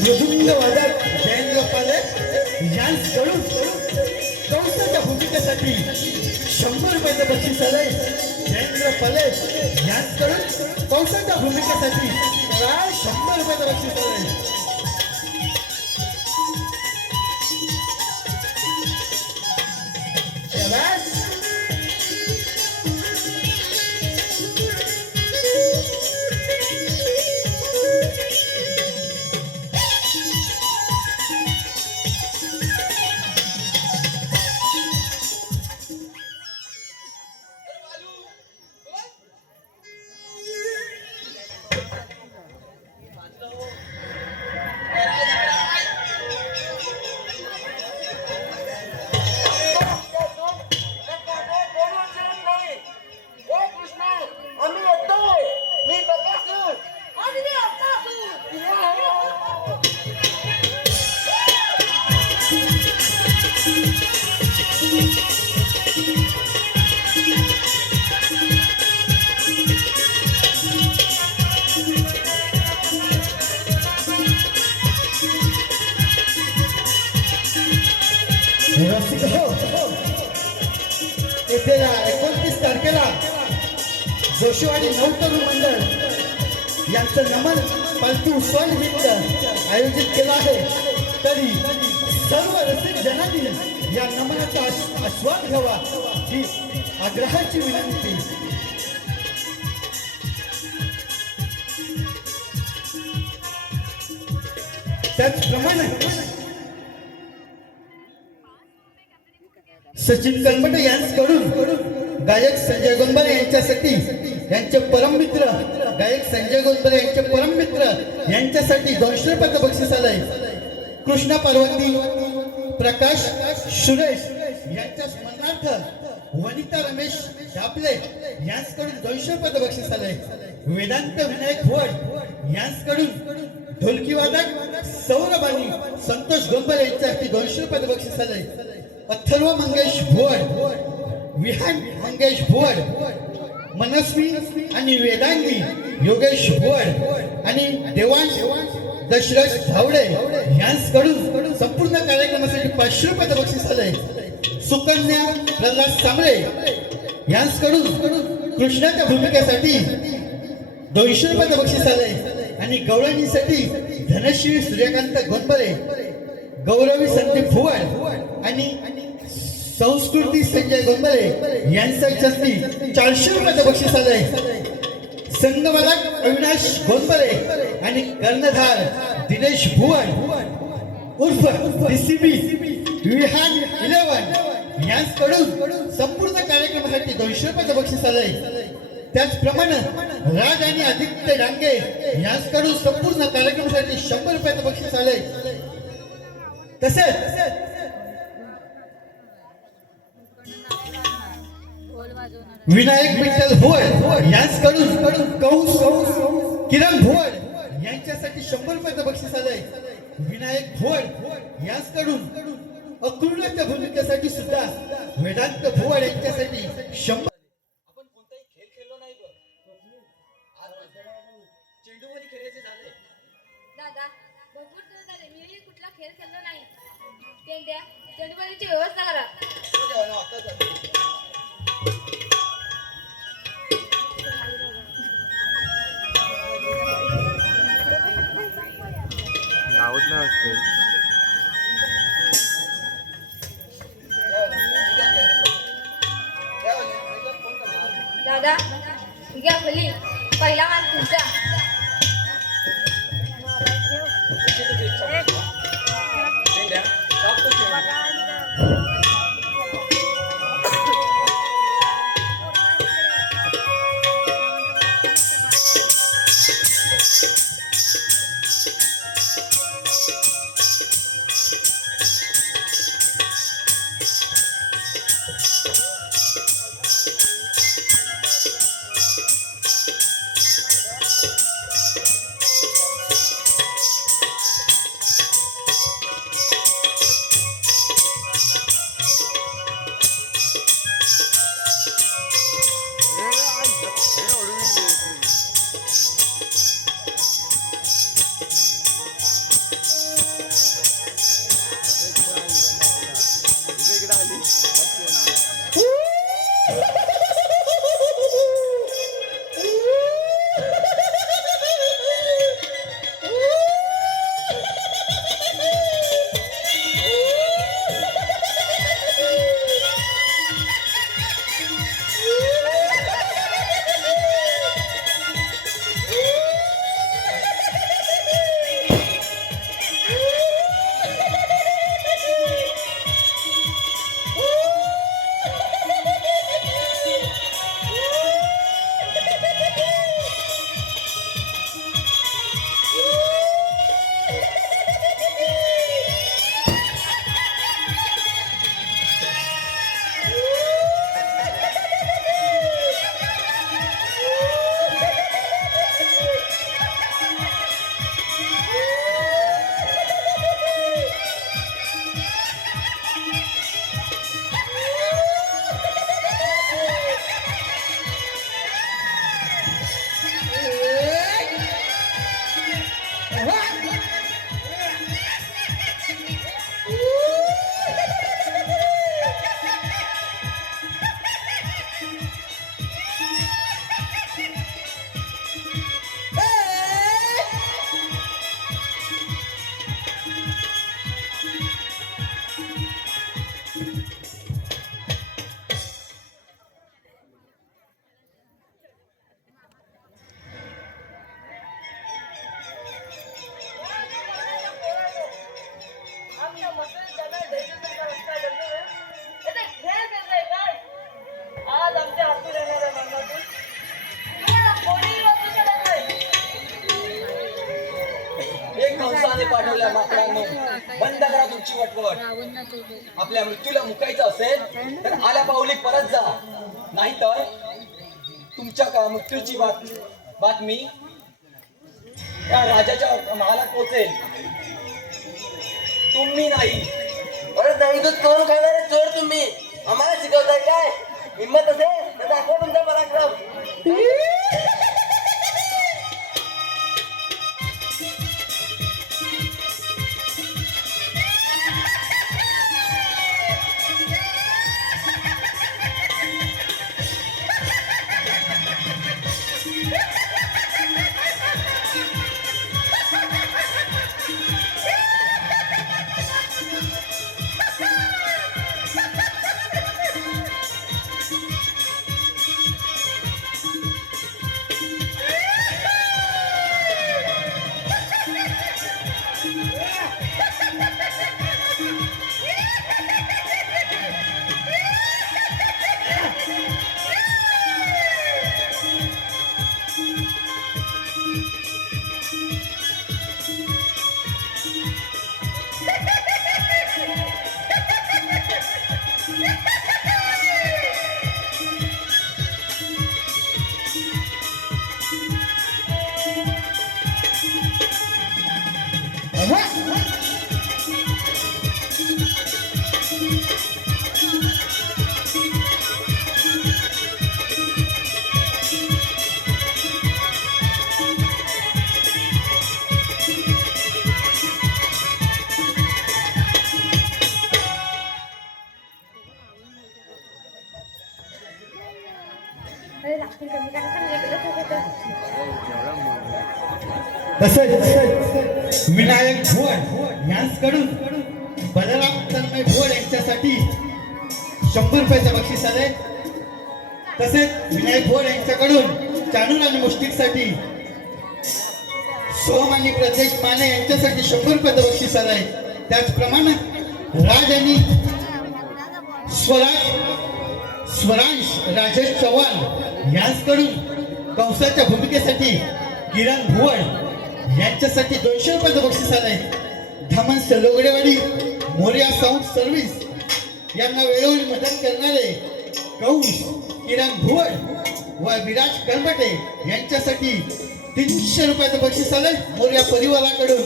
मृदुंग वादक जयेंद्र पाले यांकडून कंसाच्या भूमिकेसाठी 100 रुपयाचं बक्षीस आलंय. जयेंद्र पाले यांकडून कंसाच्या भूमिकेसाठी 100 रुपयाचं बक्षीस आलंय. शाबास. महाराज रसिक हो, येत्या 29 तारखेला जोशीवाडी नवतरुण मंडळ यांचं नमन पालखी उत्सवानिमित्त आयोजित केलं आहे. तरी सर्व रसिक जनांनी या नमनाचा आस्वाद घ्यावा ही आग्रहाची विनंती. त्याचप्रमाणे सचिन कनमटे यांच्याकडून गायक संजय गोंधळे यांच्यासाठी यांचे परममित्र गायक संजय गोंधळे यांचे परममित्र यांच्यासाठी 200 रुपयाचं बक्षीस आलंय. कृष्णा पार्वती प्रकाश सुरेश यांच्या स्मरणार्थ वनिता रमेश डापले यांच्याकडून 200 रुपयाचं बक्षीस आलंय. वेदांत विनायक भोड यांच्याकडून ढोलकी वादक सौरभ आणि संतोष गोंधळे यांच्यासाठी 200 रुपयाचं बक्षीस आलंय. अथर्व मंगेश भोड, विहान मंगेश भोड, मनस्वी आणि वेदांगी योगेश भोड आणि देवांश दशरथ धावडे यांच्याकडून संपूर्ण कार्यक्रमासाठी 500 रुपयाचं बक्षीस आलंय. सुकन्या प्रल्हाद सांबळे यांच्याकडून कृष्णाच्या भूमिकेसाठी 200 रुपयाचं बक्षीस आलंय आणि गवळणीसाठी धनश्री सूर्यकांत गोंधळे, गौरवी संदीप भुवड आणि संस्कृती संजय गोंधळे यांच्यासाठी 400 रुपयाचं बक्षीस आलंय. संगमलक अविनाश गोंधळे आणि कर्णधार दिनेश भुवड उर्फ DCB विहान 11 यांच्याकडून संपूर्ण कार्यक्रमासाठी 200 रुपयाचं बक्षीस आलंय. त्याचप्रमाणे राज आणि आदित्य डांगे यांच्याकडून संपूर्ण कार्यक्रमासाठी 100 रुपयाचं बक्षीस आलंय. तसेच विनायक विठ्ठल भुवड यांच्याकडून कंस किरण भुवड यांच्यासाठी 100 रुपयाचं बक्षीस आलंय. विनायक भुवड यांच्याकडून अक्रूराच्या भूमिकेसाठी सुद्धा वेदांत भुवड यांच्यासाठी 100. आपण कोणताही खेळ खेळलो नाही बघ. चेंडू मध्ये खेळायचे झाले. दादा भरपूर दिवस झाले मी कुठला खेळ खेळलो नाही. पेंड्या चेंडूबाजीची व्यवस्था करा. गावात नाही असते. दादा घ्या मुली पहिला मान तुमचा. विमानाने पाठवल्या माकडांनो, बंद करा तुमची वटवट. आपल्या मृत्यूला मुकायचं असेल तर आल्या पाऊली परत जा, नाहीतर तुमच्या मृत्यूची बातमी त्या राजाच्या महालात पोहोचेल. तुम्ही नाही. अरे दहीदूध करून खाणारे चोर तुम्ही, आम्हाला शिकवताय काय? हिंमत असेल तर दाखवा तुमचा पराक्रम. तसंच विनायक भोड यांच्याकडून बलराम तन्मय भोड यांच्यासाठी 100 रुपयाचं बक्षीस आलंय. तसेच विनायक भोड यांच्याकडून चानूर आणि मुष्टिकसाठी सोम आणि प्रदेश माने यांच्यासाठी 100 रुपयाचं बक्षीस आलंय. त्याचप्रमाणे राज आणि स्वरांश राजेश चव्हाण यांच्याकडून कंसाच्या भूमिकेसाठी किरण भुवड यांच्यासाठी 200 रुपयाचं बक्षीस आलंय. धमन सलोगडेवाडी मोर्या साऊंड सर्व्हिस यांना वेळोवेळी मदत करणारे कंस किरण भुवड व विराज कलबटे यांच्यासाठी 300 रुपयाचं बक्षीस आलंय मोर्या परिवाराकडून.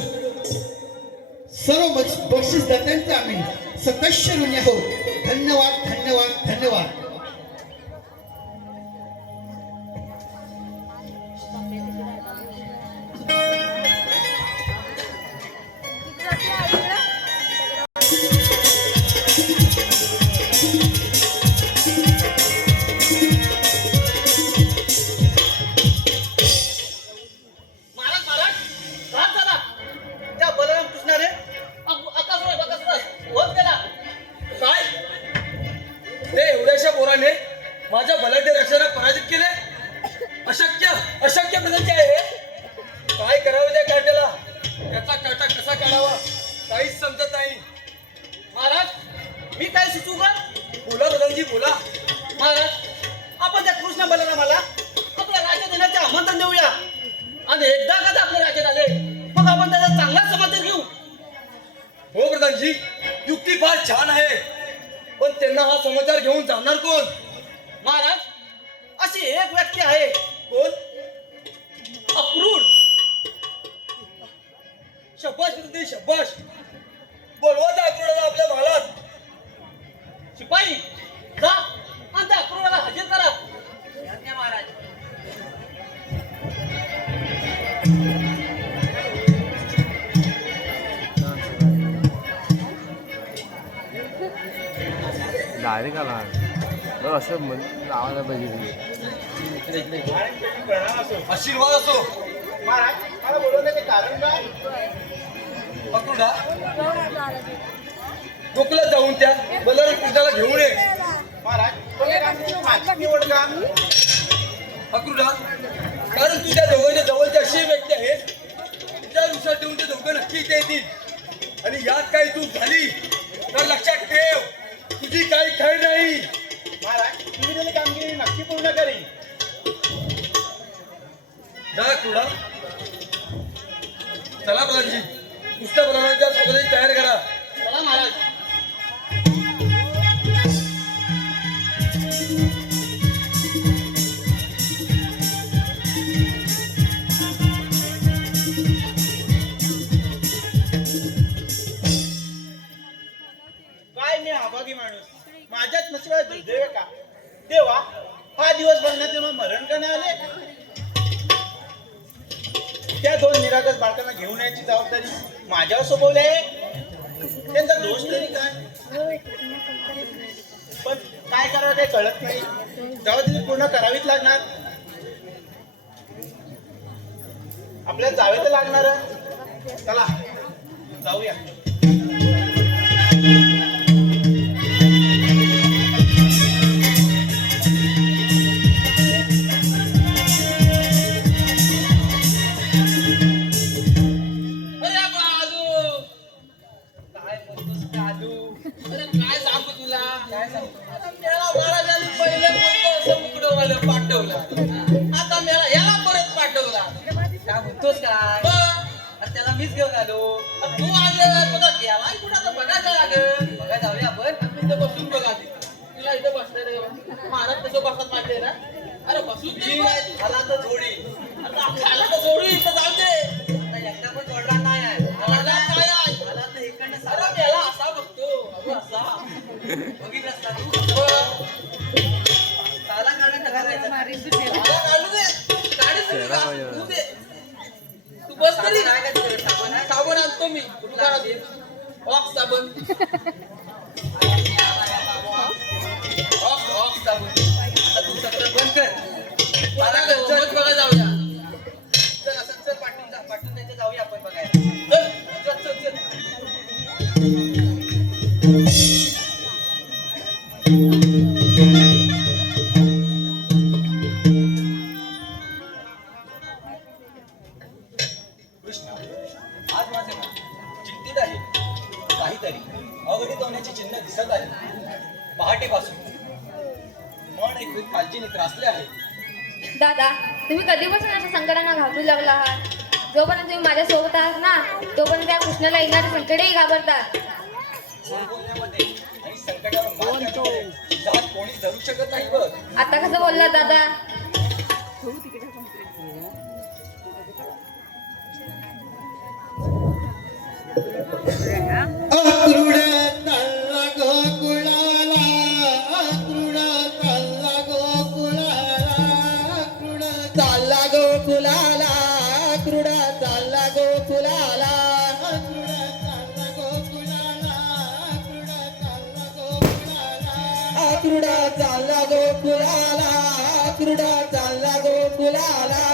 सर्व बक्षीसदात्यांचे आम्ही सतश्य ऋणी आहोत. धन्यवाद धन्यवाद धन्यवाद. माझ्या बलाढ्य रक्षकाला पराजित केले. अशक्य अशक्य प्रकारचे आहे. काय करावे त्या काट्याला, त्याचा काटा कसा काढावा काहीच समजत नाही. महाराज मी काय सुचू का? बोला बदलजी बोला. महाराज आपण त्या कृष्ण बलरामाला आपल्या राज्यात येण्याचे आमंत्रण देऊया आणि एकदा का ते आपल्या राज्यात आले मग आपण त्याचा चांगला समाचार घेऊ. हो प्रधानजी, युक्ती फार छान आहे, पण त्यांना हा समाचार घेऊन जाणार कोण? महाराज अशी एक व्यक्ती आहे. कोण? अक्रूर. शब्बाश प्रधानजी शब्बाश. बोलवा त्या अक्रूराला आपल्या महालात. शिपाई जा आणि त्या अक्रूराला हजर करा. महाराज डायरेक्ट आला असं लावायला पाहिजे. आशीर्वाद असो. मला बोलवण्याचे कारण काय? अक्रूरा गोकुलात जाऊन त्या बलराम कृष्णाला घेऊन ये. अक्रूरा, कारण तू त्या दोघांच्या जवळची अशी व्यक्ती आहे तुझ्या ठेवून ते दोघं नक्की इथे येतील आणि यात काही चूक झाली तर लक्षात ठेव तुझी काही खैर नाही. महाराज तुम्ही दिलेली कामगिरी नक्की पूर्ण करीन. जा अक्रूरा. चला प्रधानजी. कृष्णप्रमाणाच्या स्वागताची तयारी करा. चला महाराज. काय मी अभागी माणूस, माझ्याच नशिबात दुर्दैव का देवा, हा दिवस बघण्यात तेव्हा मरण का नाही आले. त्या दोन निरागस बाळकांना घेऊन यायची जबाबदारी माझ्यावर सोपवली आहे. त्यांचा दोष तरी काय, पण काय करावं काही कळत नाही. जबाबदारी पूर्ण करावीच लागणार. आपल्याला जावे तर लागणार. चला जाऊया. अरे बाजू काय बोलतोस काजू. अरे काय सांगू तुला, काय सांगू. आता मेला महाराजांनी पहिले बोलतो असं मुकडवालं पाठवलं, आता मेला याला परत पाठवला. काय म्हणतोस काय? त्याला मीच घेऊन आलो. तू आलं तुला गेला कुठं, आता बघायला लागल. बघा जाऊया आपण. आपण इथं बसून बघा आधी. तुला इथं बसतंय रे महाराज कसं बसत माहितीये ना. अरे बसून तरी बघ. आला तर जोडी. आता खायला तर जोडी इथं जाऊ दे. आता एकटा पण जोडला नाही आहे. आला काय आहे? आला तर इकडनं अरे सारा मेला असा बघतो. अगो असा. बघितलंस का तू? साला काढून करायचं. मला काढू दे. गाडी सुरू कर. तू दे. तू बस तरी. काय काय तिकडे टाकून आहे? साबण आणतो मी. कुठला आणतो? ऑक्स साबण. ऑक्स साबण. आता तू सत्र बंद कर. मला गंमत बघा जाऊया. चल असं चल पाठवून जा. पाठवून त्याच्या जाऊया आपण बघायला. चल. चल चल चल. कृष्ण, आज माझे मन चिंतित आहे. काहीतरी अघटित होण्याची चिन्ह दिसत आहे. पहाटेपासून मन एक काळजीने त्रासले आहे. दादा, तुम्ही कधीपासून अशा संकटांना घाबरू लागला आहात? जोपर्यंत तुम्ही माझ्या सोबत आहात ना, तोपर्यंत त्या कृष्णाला येणारे संकटही घाबरतात. गोड बोलण्यामध्ये आणि संकटावर मात करण्यामध्ये जात कोणी धरू शकत नाही बघ. आता कसं बोलला दादा? अक्रूड चालला गोकुळाला, अक्रूड चालला गोकुळाला, अक्रूड चालला गोकुळाला, अक्रूड चालला गोकुळाला, अक्रूड चालला गोकुळाला, अक्रूड चालला गोकुळाला, अक्रूड चालला गोकुळाला, अक्रूड चालला गोकुळाला.